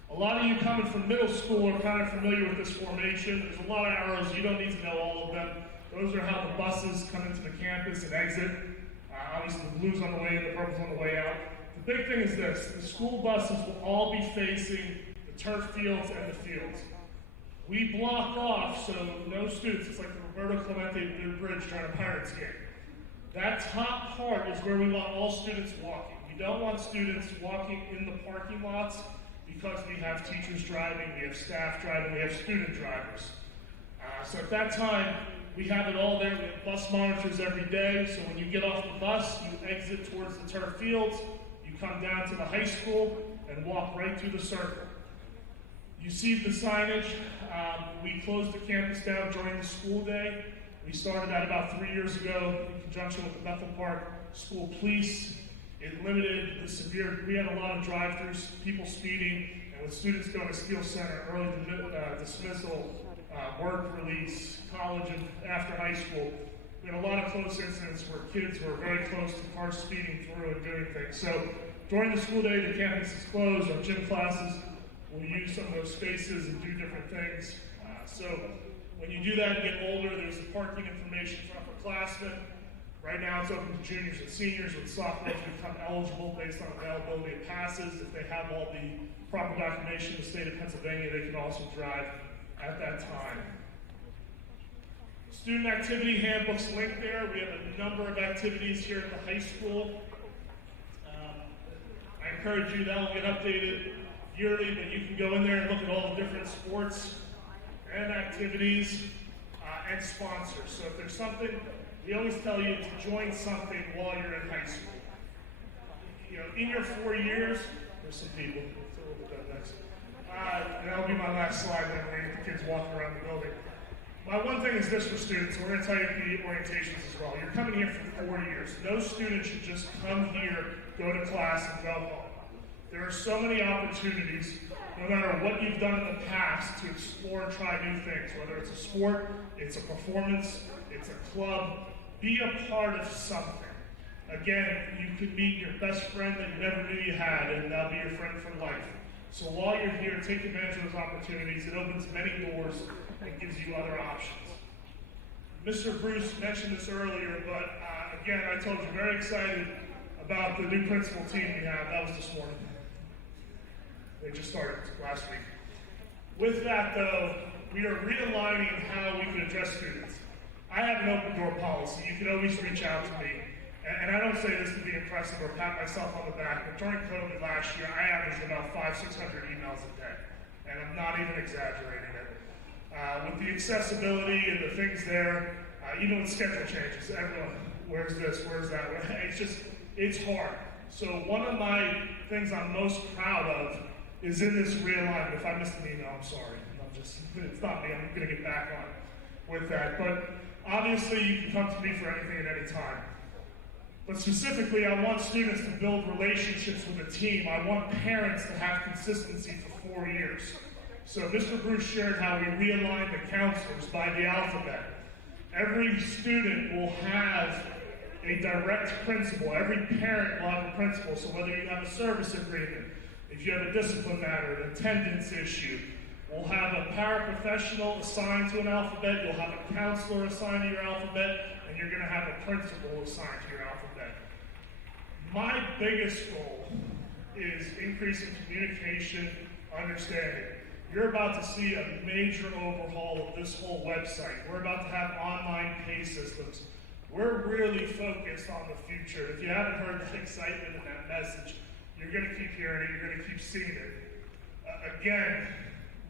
A lot of you coming from middle school are kind of familiar with this formation. There's a lot of arrows. You don't need to know all of them. Those are how the buses come into the campus and exit. Obviously, the blue's on the way in, the purple's on the way out. The big thing is this. The school buses will all be facing the turf fields and the fields. We block off so no students, it's like the Roberto Clemente Bridge trying to Pirates game. That top part is where we want all students walking. We don't want students walking in the parking lots because we have teachers driving, we have staff driving, we have student drivers. So at that time, we have it all there. We have bus monitors every day. So when you get off the bus, you exit towards the turf fields, you come down to the high school, and walk right through the circle. You see the signage. We closed the campus down during the school day. We started that about 3 years ago in conjunction with the Bethel Park School Police. It limited the severe, we had a lot of drive-throughs, people speeding, and with students going to Steele Center, early dismissal, work release, college and after high school, we had a lot of close incidents where kids were very close to cars speeding through and doing things. So during the school day, the campus is closed. Our gym classes will use some of those spaces and do different things. So when you do that and get older, there's the parking information for upperclassmen. Right now it's open to juniors and seniors, with sophomores become eligible based on availability of passes. If they have all the proper documentation in the state of Pennsylvania, they can also drive at that time. Student activity handbooks linked there. We have a number of activities here at the high school. I encourage you, that will get updated yearly, but you can go in there and look at all the different sports and activities and sponsors. So if there's something, we always tell you to join something while you're in high school. You know, in your 4 years, there's some people, it's a little bit next. And that'll be my last slide then, when the kids walking around the building. My one thing is this for students, we're going to tell you the orientations as well. You're coming here for 4 years. No student should just come here, go to class, and go home. There are so many opportunities, no matter what you've done in the past, to explore and try new things, whether it's a sport, it's a performance, it's a club. Be a part of something. Again, you could meet your best friend that you never knew you had, and they'll be your friend for life. So while you're here, take advantage of those opportunities. It opens many doors and gives you other options. Mr. Bruce mentioned this earlier, but again, I told you, very excited about the new principal team we have. That was this morning. They just started last week. With that, though, we are realigning how we can address students. I have an open door policy. You can always reach out to me. And I don't say this to be impressive or pat myself on the back, but during COVID last year, I averaged about 500-600 emails a day. And I'm not even exaggerating it. With the accessibility and the things there, even with schedule changes, everyone, where's this, where's that? It's hard. So one of my things I'm most proud of is in this realignment. If I missed an email, I'm sorry. It's not me, I'm gonna get back on with that. But obviously you can come to me for anything at any time. But specifically, I want students to build relationships with a team. I want parents to have consistency for 4 years. So Mr. Bruce shared how we realigned the counselors by the alphabet. Every student will have a direct principal. Every parent will have a principal. So whether you have a service agreement, if you have a discipline matter, an attendance issue, we'll have a paraprofessional assigned to an alphabet, you'll have a counselor assigned to your alphabet, and you're going to have a principal assigned to your alphabet. My biggest goal is increasing communication, understanding. You're about to see a major overhaul of this whole website. We're about to have online pay systems. We're really focused on the future. If you haven't heard that excitement and that message, you're going to keep hearing it, you're going to keep seeing it. Again,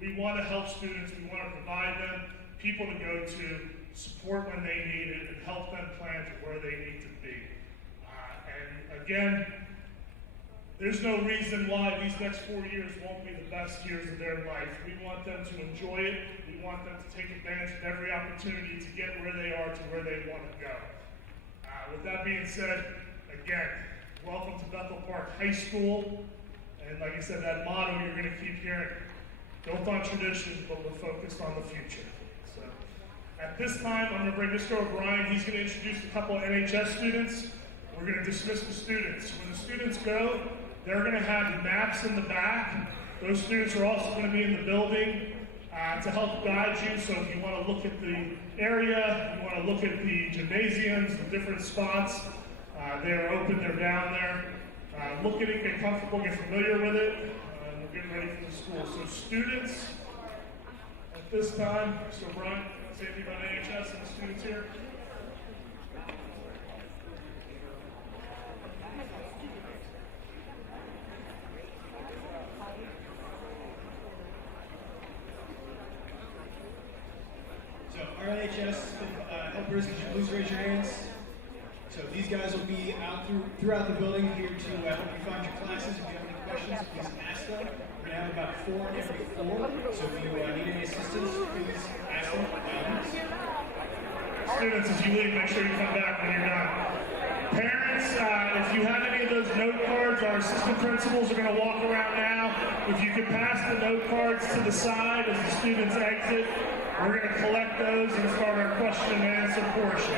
we want to help students, we want to provide them people to go to, support when they need it, and help them plan to where they need to be. And again, there's no reason why these next 4 years won't be the best years of their life. We want them to enjoy it. We want them to take advantage of every opportunity to get where they are to where they want to go. With that being said, again, welcome to Bethel Park High School. And like I said, that motto you're going to keep hearing, built on traditions, but we're focused on the future. So at this time, I'm going to bring Mr. O'Brien. He's going to introduce a couple of NHS students. We're going to dismiss the students. When the students go, they're going to have maps in the back. Those students are also going to be in the building to help guide you. So if you want to look at the area, you want to look at the gymnasiums, the different spots, they're open, they're down there. Look at it, get comfortable, get familiar with it. We're getting ready for the school. So students, at this time, so Brian, say anything about AHS and the students here? So these guys will be out throughout the building here to help you find your classes. If you have any questions, please ask them. We're going to have about 4 on every floor, so if you need any assistance, please ask them. Students, as you leave, make sure you come back when you're done. Parents, if you have any of those note cards, our assistant principals are going to walk around now. If you could pass the note cards to the side as the students exit, we're going to collect those and start our question and answer portion.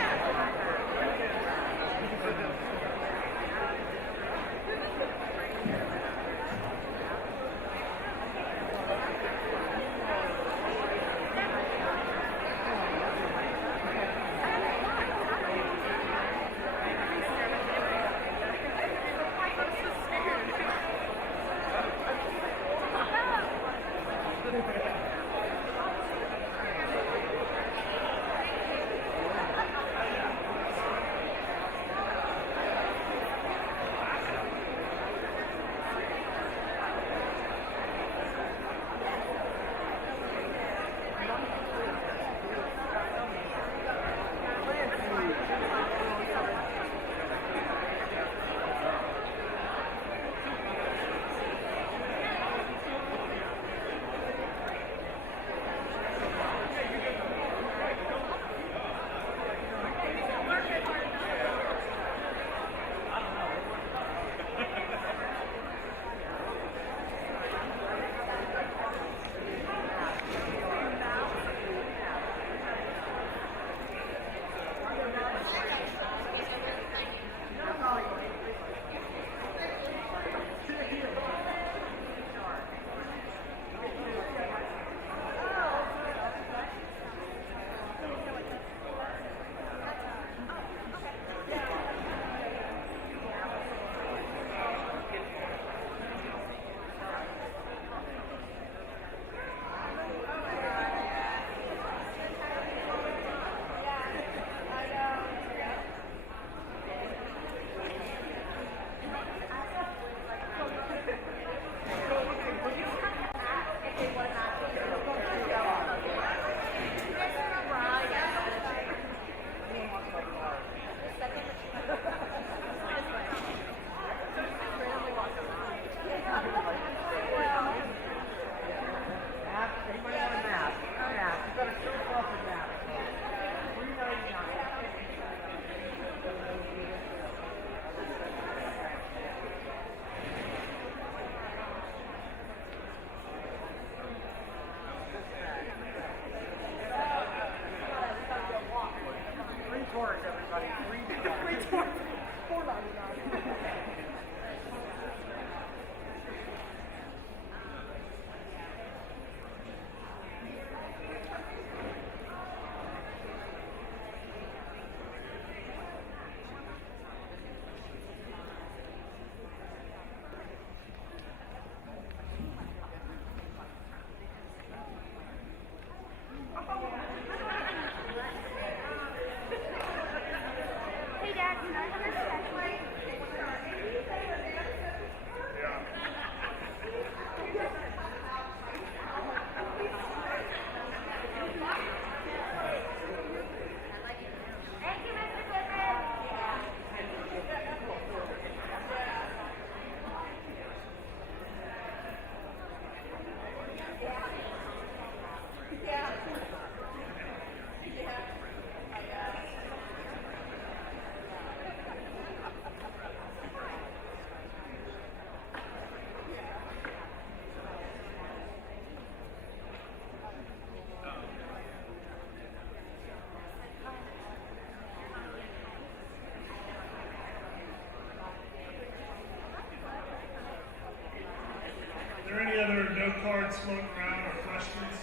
note cards floating around or questions?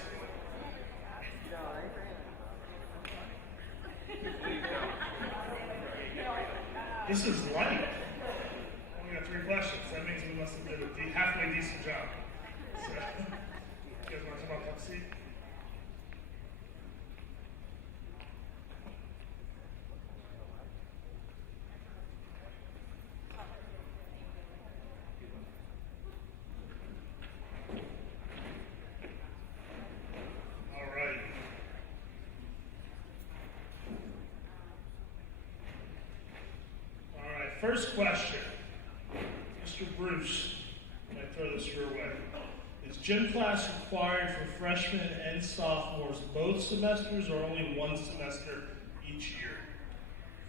This is light. Only got 3 questions. That means we must have did a halfway decent job. So, you guys want to come up and see? first question. Mr. Bruce, I'm going to throw this your way. Is gym class required for freshmen and sophomores both semesters or only one semester each year?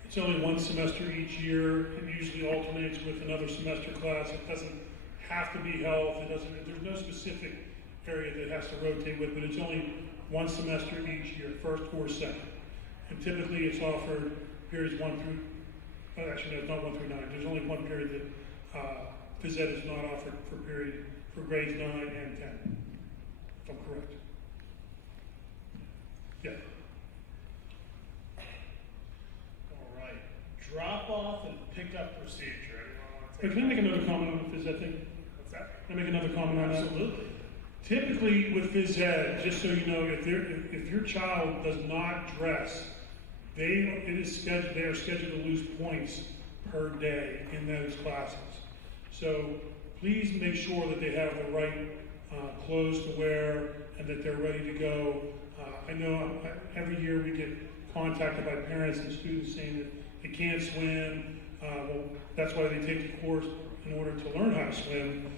It's only one semester each year. It usually alternates with another semester class. It doesn't have to be health. There's no specific area that has to rotate with, but it's only one semester each year, first or second. And typically it's offered periods 1 through, actually no, it's not 1 through 9. There's only one period that phys ed is not offered for grades 9 and 10, if I'm correct. Yeah. All right. Drop off and pickup procedure. Anyone want to But take can I make that? another comment on the phys ed thing? What's that? Can I make another comment on that? Absolutely. Typically with phys ed, just so you know, if your child does not dress, they are scheduled to lose points per day in those classes. So please make sure that they have the right clothes to wear and that they're ready to go. I know every year we get contacted by parents and students saying that they can't swim. Well, that's why they take the course in order to learn how to swim.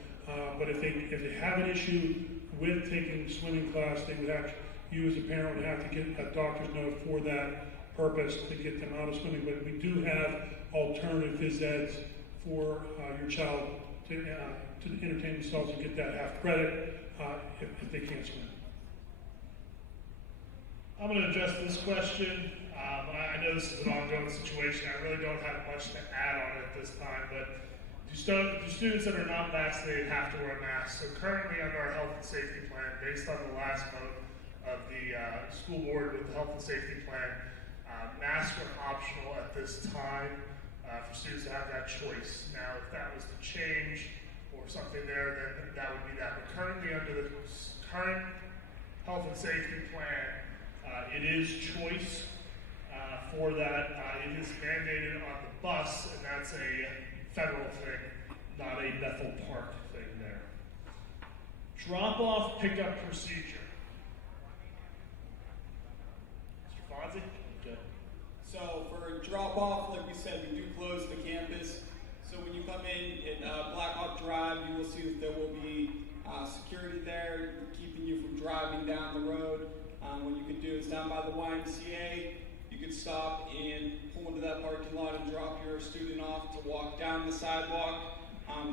But if they have an issue with taking swimming class, they would have, you as a parent would have to get a doctor's note for that purpose to get them out of swimming. But we do have alternative phys eds for your child to entertain themselves and get that half credit if they can't swim. I'm going to address this question. I know this is an ongoing situation. I really don't have much to add on it at this time, but do students that are not vaccinated have to wear masks? So currently under our health and safety plan, based on the last vote of the school board with the health and safety plan, masks are optional at this time for students to have that choice. Now, if that was to change or something there, then that would be that. But currently under the current health and safety plan, it is choice for that. It is mandated on the bus, and that's a federal thing, not a Bethel Park thing there. Drop-off pickup procedure. Mr. Fonzie? Okay. So for drop-off, like we said, we do close the campus. So when you come in Black Hawk Drive, you will see that there will be security there, keeping you from driving down the road. What you could do is down by the YMCA, you could stop and pull into that parking lot and drop your student off to walk down the sidewalk.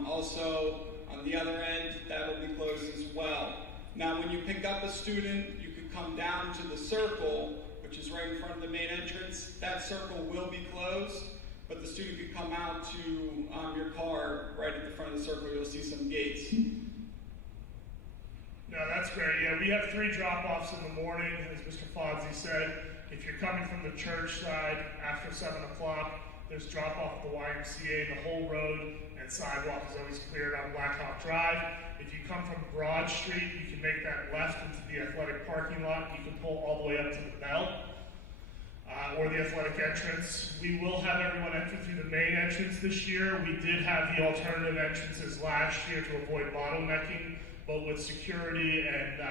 Also, on the other end, that will be closed as well. Now, when you pick up a student, you could come down to the circle, which is right in front of the main entrance. That circle will be closed, but the student could come out to your car right at the front of the circle. You'll see some gates. No, that's great. Yeah, we have 3 drop-offs in the morning, as Mr. Fonzie said. If you're coming from the church side after 7 o'clock, there's drop-off at the YMCA. The whole road and sidewalk is always cleared on Black Hawk Drive. If you come from Broad Street, you can make that left into the athletic parking lot. You can pull all the way up to the bell or the athletic entrance. We will have everyone enter through the main entrance this year. We did have the alternative entrances last year to avoid bottlenecking. But with security and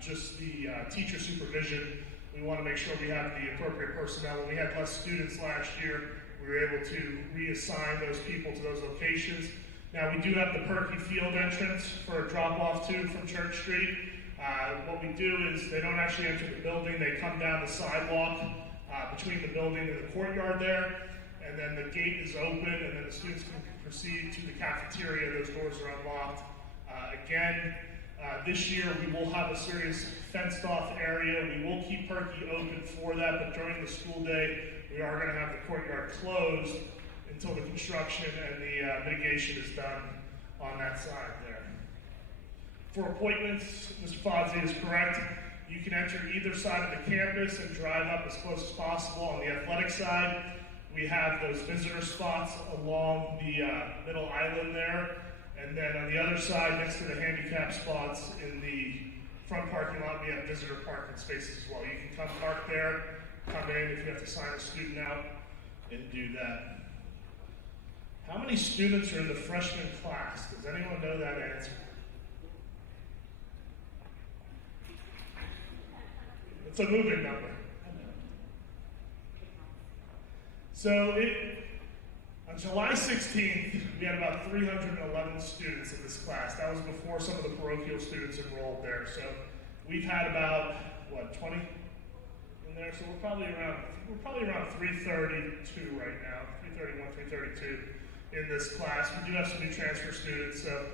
just the teacher supervision, we want to make sure we have the appropriate personnel. When we had less students last year, we were able to reassign those people to those locations. Now, we do have the Perky field entrance for a drop-off too from Church Street. What we do is they don't actually enter the building. They come down the sidewalk between the building and the courtyard there, and then the gate is open, and then the students can proceed to the cafeteria. Those doors are unlocked. Again, this year we will have a serious fenced-off area. We will keep Perky open for that, but during the school day, we are going to have the courtyard closed until the construction and the mitigation is done on that side there. For appointments, Mr. Fonzie is correct. You can enter either side of the campus and drive up as close as possible. On the athletic side, we have those visitor spots along the middle island there. And then on the other side, next to the handicap spots in the front parking lot, we have visitor parking spaces as well. You can come park there, come in if you have to sign a student out, and do that. How many students are in the freshman class? Does anyone know that answer? It's a moving number. I know. So On July 16th, we had about 311 students in this class. That was before some of the parochial students enrolled there. So we've had about, 20 in there? So we're probably around 332 right now, 331, 332 in this class. We do have some new transfer students. So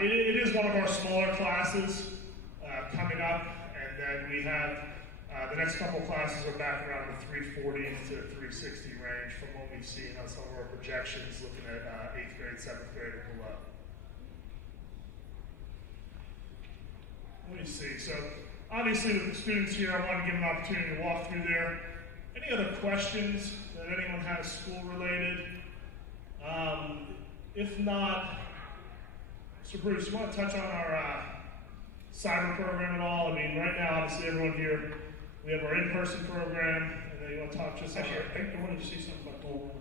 it is one of our smaller classes coming up. And then we have the next couple classes are back around the 340 to 360 range from what we've seen on some of our projections looking at 8th grade, 7th grade, and below. Let me see. So obviously with the students here, I want to give them an opportunity to walk through there. Any other questions that anyone has school related? If not, Mr. Bruce, you want to touch on our cyber program at all? I mean, right now, obviously everyone here, we have our in-person program, and then you want to talk just Actually, I wanted to say something about dual enrollment.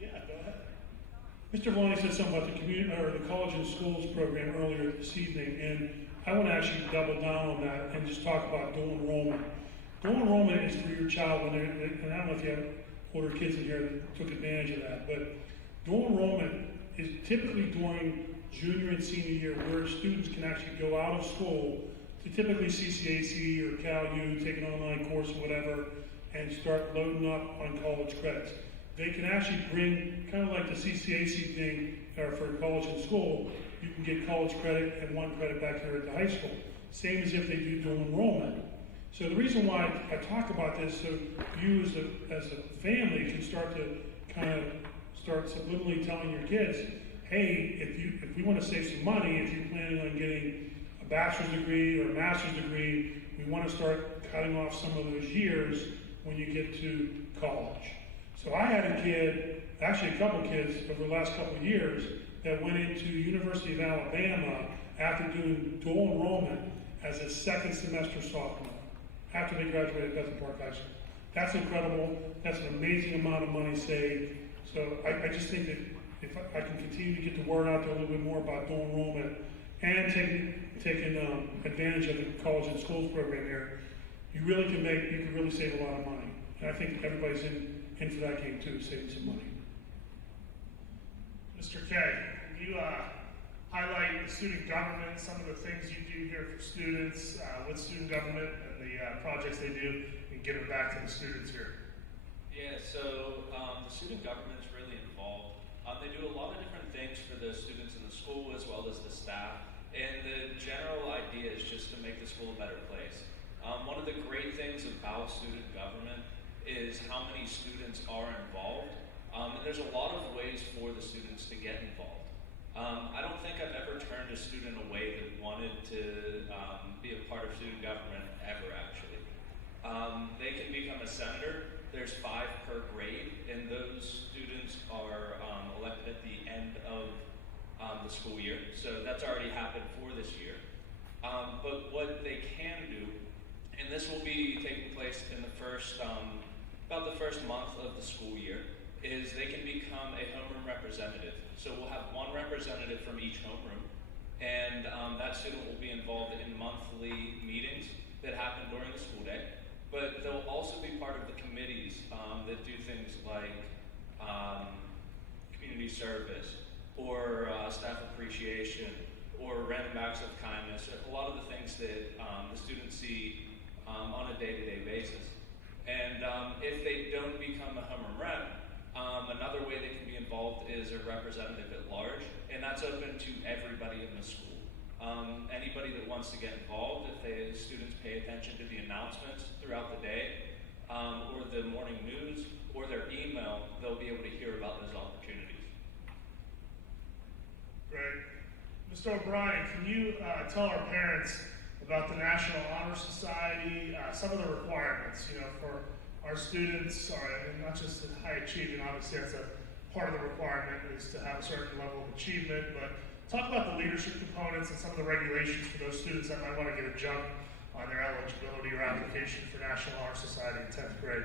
Yeah, go ahead. Mr. Valani said something about the community or the college and schools program earlier this evening, and I want to actually double down on that and just talk about dual enrollment. Dual enrollment is for your child when they're, and I don't know if you have older kids in here that took advantage of that, but dual enrollment is typically during junior and senior year where students can actually go out of school to typically CCAC or CalU, take an online course or whatever, and start loading up on college credits. They can actually bring, kind of like the CCAC thing for college and school, you can get college credit and 1 credit back here at the high school. Same as if they do dual enrollment. So the reason why I talk about this, so you as a family can start to kind of start subliminally telling your kids, hey, if we want to save some money, if you're planning on getting a bachelor's degree or a master's degree, we want to start cutting off some of those years when you get to college. So I had a kid, actually a couple kids over the last couple of years that went into University of Alabama after doing dual enrollment as a second semester sophomore after they graduated at Bethel Park High School. That's incredible. That's an amazing amount of money saved. So I just think that if I can continue to get the word out there a little bit more about dual enrollment and taking advantage of the college and schools program here, you can really save a lot of money. And I think everybody's in for that game too, saving some money. Mr. K, can you highlight the student government, some of the things you do here for students with student government and the projects they do, and give it back to the students here? Yeah, so the student government's really involved. They do a lot of different things for the students in the school as well as the staff. And the general idea is just to make the school a better place. One of the great things about student government is how many students are involved. And there's a lot of ways for the students to get involved. I don't think I've ever turned a student away that wanted to be a part of student government ever, actually. They can become a senator. There's 5 per grade, and those students are elected at the end of the school year. So that's already happened for this year. But what they can do, and this will be taking place in the first, about the first month of the school year, is they can become a homeroom representative. So we'll have 1 representative from each homeroom, and that student will be involved in monthly meetings that happen during the school day. But they'll also be part of the committees that do things like community service, or staff appreciation, or random acts of kindness, a lot of the things that the students see on a day-to-day basis. And if they don't become a homeroom rep, another way they can be involved is a representative at large, and that's open to everybody in the school. Anybody that wants to get involved, if the students pay attention to the announcements throughout the day, or the morning news, or their email, they'll be able to hear about those opportunities. Great. Mr. O'Brien, can you tell our parents about the National Honor Society, some of the requirements, for our students, and not just the high achieving, obviously that's a part of the requirement is to have a certain level of achievement, but talk about the leadership components and some of the regulations for those students that might want to get a jump on their eligibility or application for National Honor Society in 10th grade.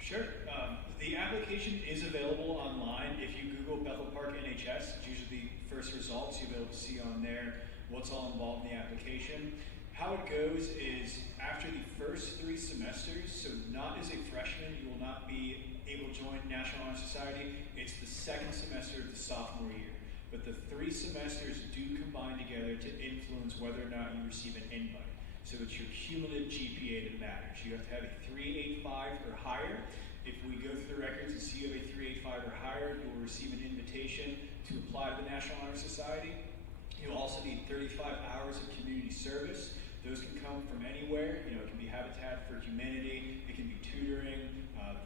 Sure. The application is available online. If you Google Bethel Park NHS, it's usually the first results. You'll be able to see on there what's all involved in the application. How it goes is after the first 3 semesters, so not as a freshman, you will not be able to join National Honor Society, it's the second semester of the sophomore year. But the 3 semesters do combine together to influence whether or not you receive an invite. So it's your cumulative GPA that matters. You have to have a 3.85 or higher. If we go through the records and see you have a 3.85 or higher, you will receive an invitation to apply to the National Honor Society. You'll also need 35 hours of community service. Those can come from anywhere. You know, it can be Habitat for Humanity, it can be tutoring.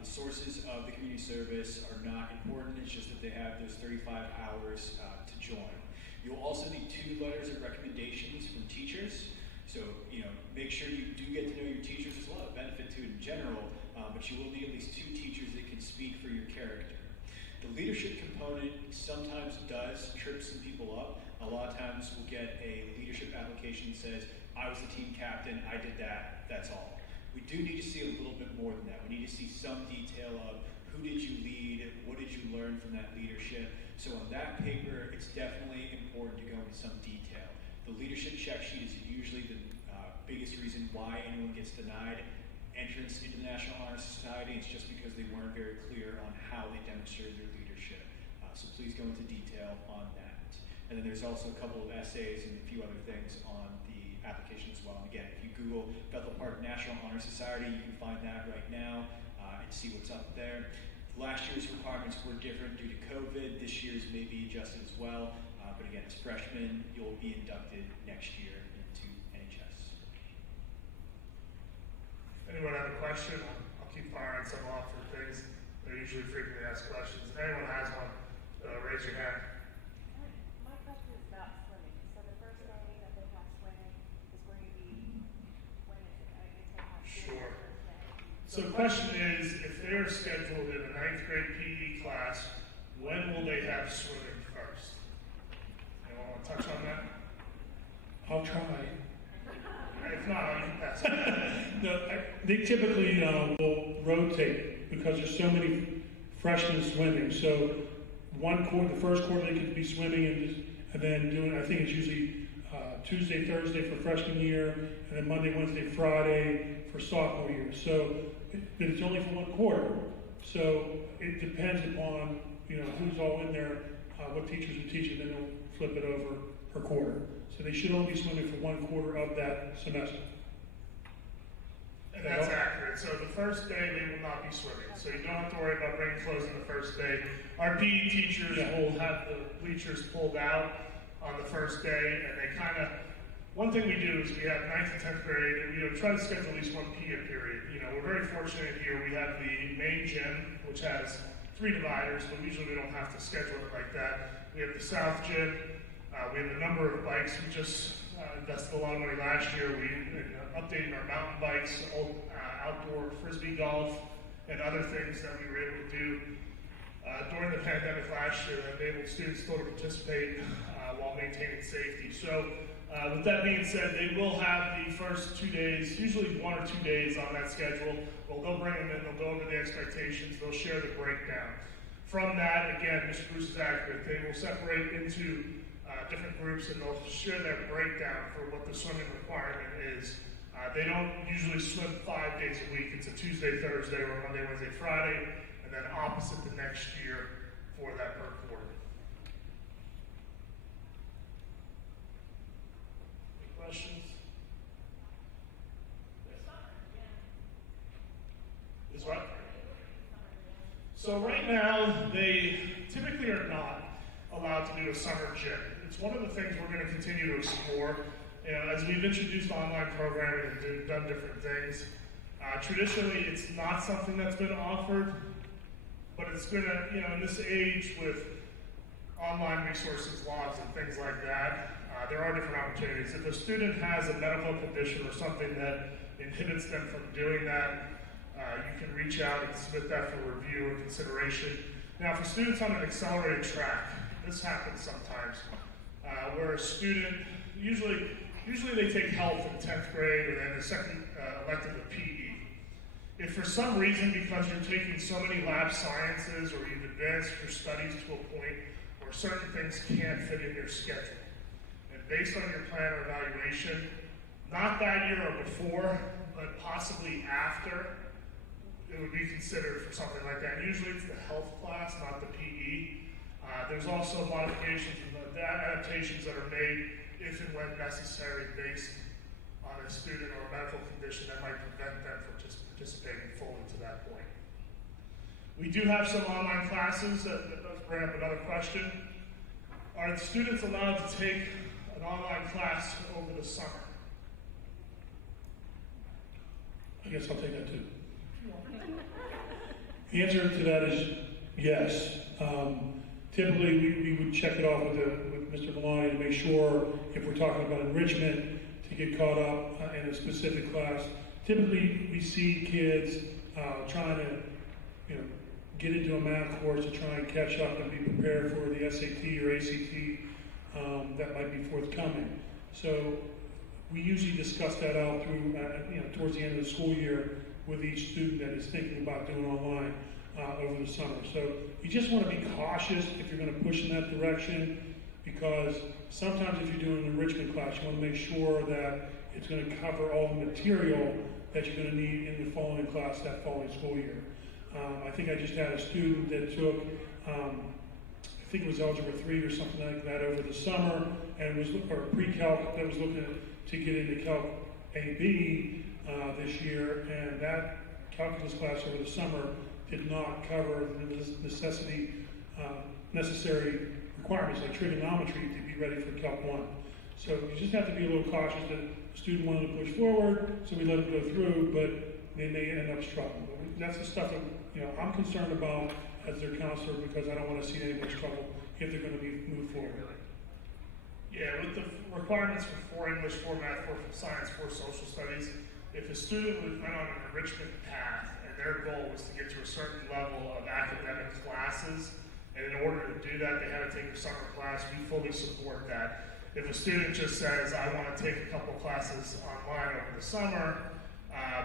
The sources of the community service are not important. It's just that they have those 35 hours to join. You'll also need 2 letters of recommendations from teachers. So, you know, make sure you do get to know your teachers. There's a lot of benefit to it in general, but you will need at least 2 teachers that can speak for your character. The leadership component sometimes does trip some people up. A lot of times we'll get a leadership application that says, I was the team captain, I did that, that's all. We do need to see a little bit more than that. We need to see some detail of who did you lead, what did you learn from that leadership. So on that paper, it's definitely important to go into some detail. The leadership check sheet is usually the biggest reason why anyone gets denied entrance into the National Honor Society. It's just because they weren't very clear on how they demonstrated their leadership. So please go into detail on that. And then there's also a couple of essays and a few other things on the application as well. And again, if you Google Bethel Park National Honor Society, you can find that right now and see what's up there. Last year's requirements were different due to COVID. This year's may be adjusted as well. But again, as freshmen, you'll be inducted next year into NHS. Anyone have a question? I'll keep firing some off for things. They're usually frequently asked questions. If anyone has one, raise your hand. My question is about swimming. So the first day that they have swimming is where you be, when is it? I guess they have Sure. the first day. So the question is, if they're scheduled in a 9th grade PE class, when will they have swimming first? Anyone want to touch on that? I'll try. If not, you can pass. No, they typically will rotate because there's so many freshmen swimming. So the first quarter they could be swimming and then doing, I think it's usually Tuesday, Thursday for freshman year, and then Monday, Wednesday, Friday for sophomore year. So but it's only for 1 quarter. So it depends upon, you know, who's all in there, what teachers are teaching, then they'll flip it over per quarter. So they should only be swimming for 1 quarter of that semester. And that's accurate. So the first day they will not be swimming. So you don't have to worry about bringing clothes in the first day. Our PE teachers will have the bleachers pulled out on the first day, and they kind of, one thing we do is we have 9th and 10th grade, and we try to schedule at least 1 PE period. You know, we're very fortunate here. We have the main gym, which has 3 dividers, but usually we don't have to schedule it like that. We have the South Gym. We have a number of bikes. We just invested a lot of money last year. We updated our mountain bikes, outdoor frisbee golf, and other things that we were able to do during the pandemic last year that enabled students still to participate while maintaining safety. So with that being said, they will have the first 2 days, usually 1 or 2 days on that schedule. Well, they'll bring them in, they'll go over the expectations, they'll share the breakdown. From that, again, Mr. Bruce is accurate. They will separate into different groups and they'll share their breakdown for what the swimming requirement is. They don't usually swim 5 days a week. It's a Tuesday, Thursday, or Monday, Wednesday, Friday, and then opposite the next year for that per quarter. Any questions? Is what? So right now, they typically are not allowed to do a summer gym. It's one of the things we're going to continue to explore. You know, as we've introduced online programming and done different things, traditionally it's not something that's been offered, but it's going to, you know, in this age with online resources, logs, and things like that, there are different opportunities. If a student has a medical condition or something that inhibits them from doing that, you can reach out and submit that for review or consideration. Now, for students on an accelerated track, this happens sometimes, where a student, usually they take health in 10th grade and then the second elective of PE. If for some reason, because you're taking so many lab sciences or you've advanced your studies to a point where certain things can't fit in your schedule, and based on your plan or evaluation, not that year or before, but possibly after, it would be considered for something like that. Usually it's the health class, not the PE. There's also modifications and adaptations that are made if and when necessary based on a student or a medical condition that might prevent them from just participating fully to that point. We do have some online classes that does bring up another question. Are the students allowed to take an online class over the summer? I guess I'll take that too. The answer to that is yes. Typically, we would check it off with Mr. Villani to make sure if we're talking about enrichment to get caught up in a specific class. Typically, we see kids trying to, get into a math course to try and catch up and be prepared for the SAT or ACT that might be forthcoming. So we usually discuss that out through, towards the end of the school year with each student that is thinking about doing online over the summer. So you just want to be cautious if you're going to push in that direction, because sometimes if you're doing an enrichment class, you want to make sure that it's going to cover all the material that you're going to need in the following class that following school year. I think I just had a student that took, I think it was Algebra 3 or something like that over the summer, and was or pre-calc that was looking to get into Calc AB this year, and that calculus class over the summer did not cover the necessary requirements like trigonometry to be ready for Calc 1. So you just have to be a little cautious that the student wanted to push forward, so we let them go through, but they may end up struggling. But that's the stuff that I'm concerned about as their counselor, because I don't want to see anybody's trouble if they're going to be moved forward. Yeah, with the requirements for 4 English, 4 Math, 4 Science, 4 Social Studies, if a student went on an enrichment path and their goal was to get to a certain level of academic classes, and in order to do that, they had to take a summer class, we fully support that. If a student just says, I want to take a couple classes online over the summer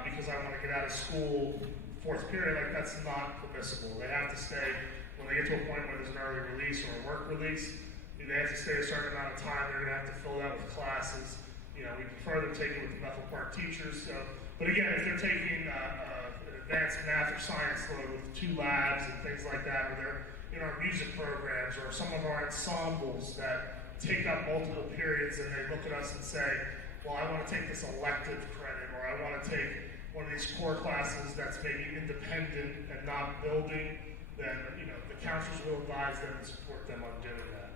because I want to get out of school 4th period, like that's not permissible. They have to stay, when they get to a point where there's an early release or a work release, they have to stay a certain amount of time. They're going to have to fill that with classes. We prefer them taking with the Bethel Park teachers. So, but again, if they're taking an advanced math or science load with 2 labs and things like that, or they're in our music programs or some of our ensembles that take up multiple periods, and they look at us and say, well, I want to take this elective credit, or I want to take one of these core classes that's maybe independent and not building, then the counselors will advise them and support them on doing that.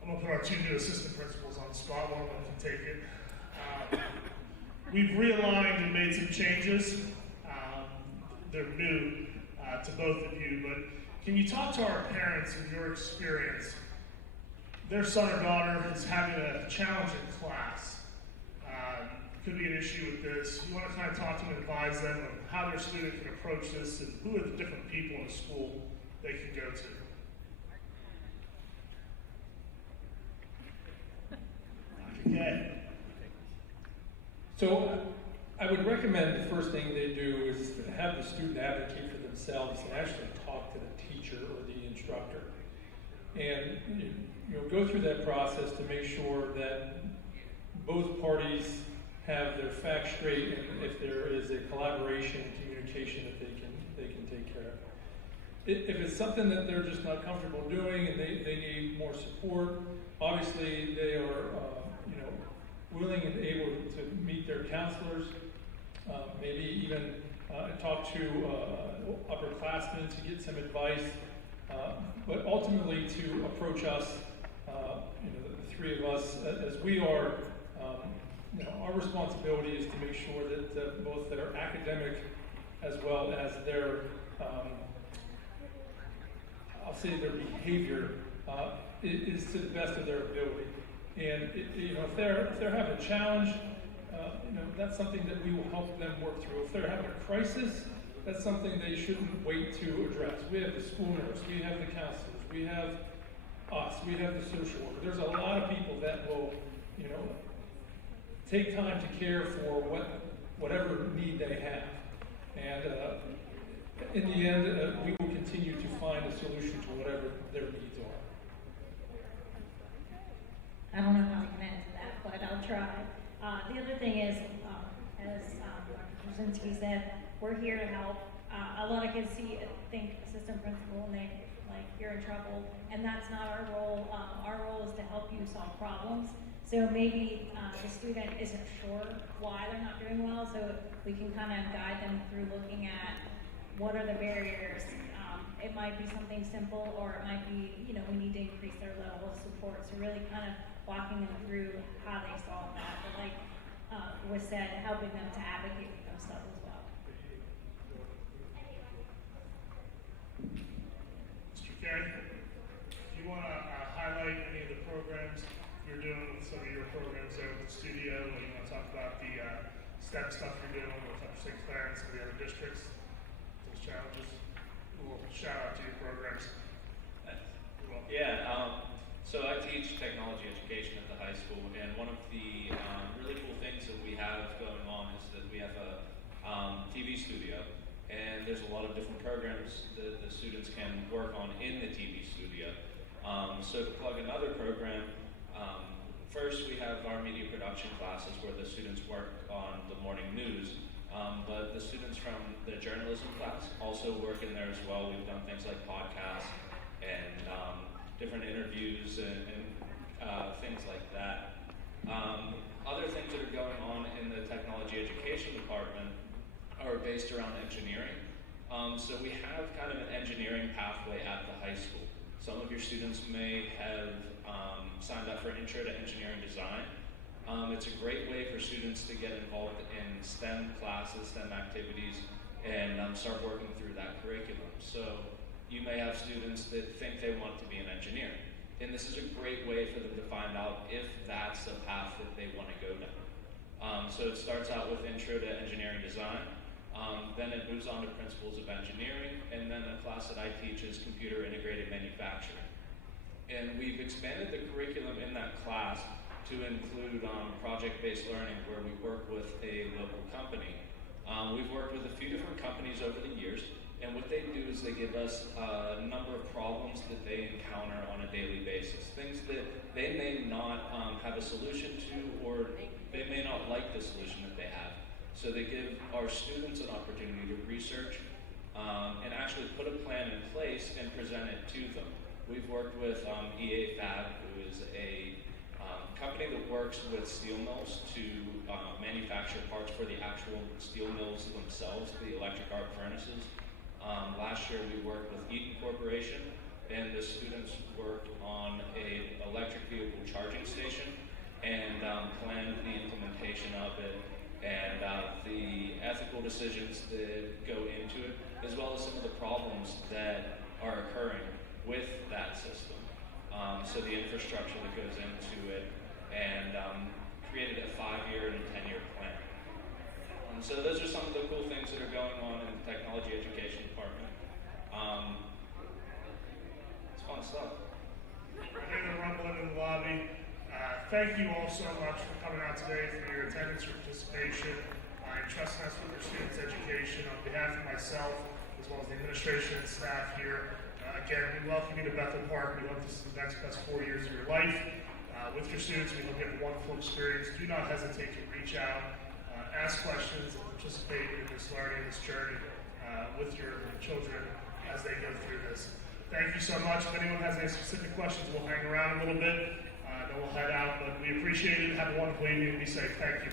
I'm going to put our 2 new assistant principals on the spot. One of them can take it. We've realigned and made some changes. They're new to both of you, but can you talk to our parents in your experience? Their son or daughter is having a challenging class. Could be an issue with this. You want to kind of talk to them and advise them on how their student can approach this and who are the different people in the school they can go to. Okay. So I would recommend the first thing they do is have the student advocate for themselves and actually talk to the teacher or the instructor. And go through that process to make sure that both parties have their facts straight, and if there is a collaboration and communication that they can take care of. If it's something that they're just not comfortable doing and they need more support, obviously they are willing and able to meet their counselors, maybe even talk to upperclassmen to get some advice, but ultimately to approach us, the 3 of us, as we are. Our responsibility is to make sure that both their academic as well as their, I'll say their behavior is to the best of their ability. And if they're having a challenge, that's something that we will help them work through. If they're having a crisis, that's something they shouldn't wait to address. We have the school nurse, we have the counselors, we have us, we have the social worker. There's a lot of people that will, take time to care for whatever need they have. And in the end, we will continue to find a solution to whatever their needs are. I don't know how I can add to that, but I'll try. The other thing is, as Dr. Korzynski said, we're here to help. A lot of kids think assistant principal and they like you're in trouble, and that's not our role. Our role is to help you solve problems. So maybe the student isn't sure why they're not doing well, so we can kind of guide them through looking at what are the barriers. It might be something simple, or it might be, we need to increase their level of support. So really kind of walking them through how they solve that, but like was said, helping them to advocate for themselves as well. Mr. Carey, do you want to highlight any of the programs you're doing with some of your programs there with the studio? Or you want to talk about the STEP stuff you're doing with Upper St. Clair and some of the other districts, those challenges? We'll shout out to your programs. Yeah, so I teach technology education at the high school, and one of the really cool things that we have going on is that we have a TV studio, and there's a lot of different programs that the students can work on in the TV studio. So to plug another program, first we have our media production classes where the students work on the morning news. But the students from the journalism class also work in there as well. We've done things like podcasts and different interviews and things like that. Other things that are going on in the technology education department are based around engineering. So we have kind of an engineering pathway at the high school. Some of your students may have signed up for Intro to Engineering Design. It's a great way for students to get involved in STEM classes, STEM activities, and start working through that curriculum. So you may have students that think they want to be an engineer, and this is a great way for them to find out if that's a path that they want to go down. So it starts out with Intro to Engineering Design, then it moves on to Principles of Engineering, and then the class that I teach is Computer Integrated Manufacturing. And we've expanded the curriculum in that class to include project-based learning, where we work with a local company. We've worked with a few different companies over the years, and what they do is they give us a number of problems that they encounter on a daily basis, things that they may not have a solution to, or they may not like the solution that they have. So they give our students an opportunity to research and actually put a plan in place and present it to them. We've worked with EA Fab, who is a company that works with steel mills to manufacture parts for the actual steel mills themselves, the electric arc furnaces. Last year we worked with Eaton Corporation, and the students worked on an electric vehicle charging station and planned the implementation of it and the ethical decisions that go into it, as well as some of the problems that are occurring with that system. So the infrastructure that goes into it, and created a 5-year and a 10-year plan. So those are some of the cool things that are going on in the technology education department. It's fun stuff. I hear the rumbling in the lobby. Thank you all so much for coming out today, for your attendance, your participation, and trusting us with your students' education. On behalf of myself, as well as the administration and staff here, again, we welcome you to Bethel Park. We hope this is the next best 4 years of your life. With your students, we hope you have a wonderful experience. Do not hesitate to reach out, ask questions, and participate in this learning, this journey with your children as they go through this. Thank you so much. If anyone has any specific questions, we'll hang around a little bit, then we'll head out. But we appreciate it. Have a wonderful evening and be safe. Thank you.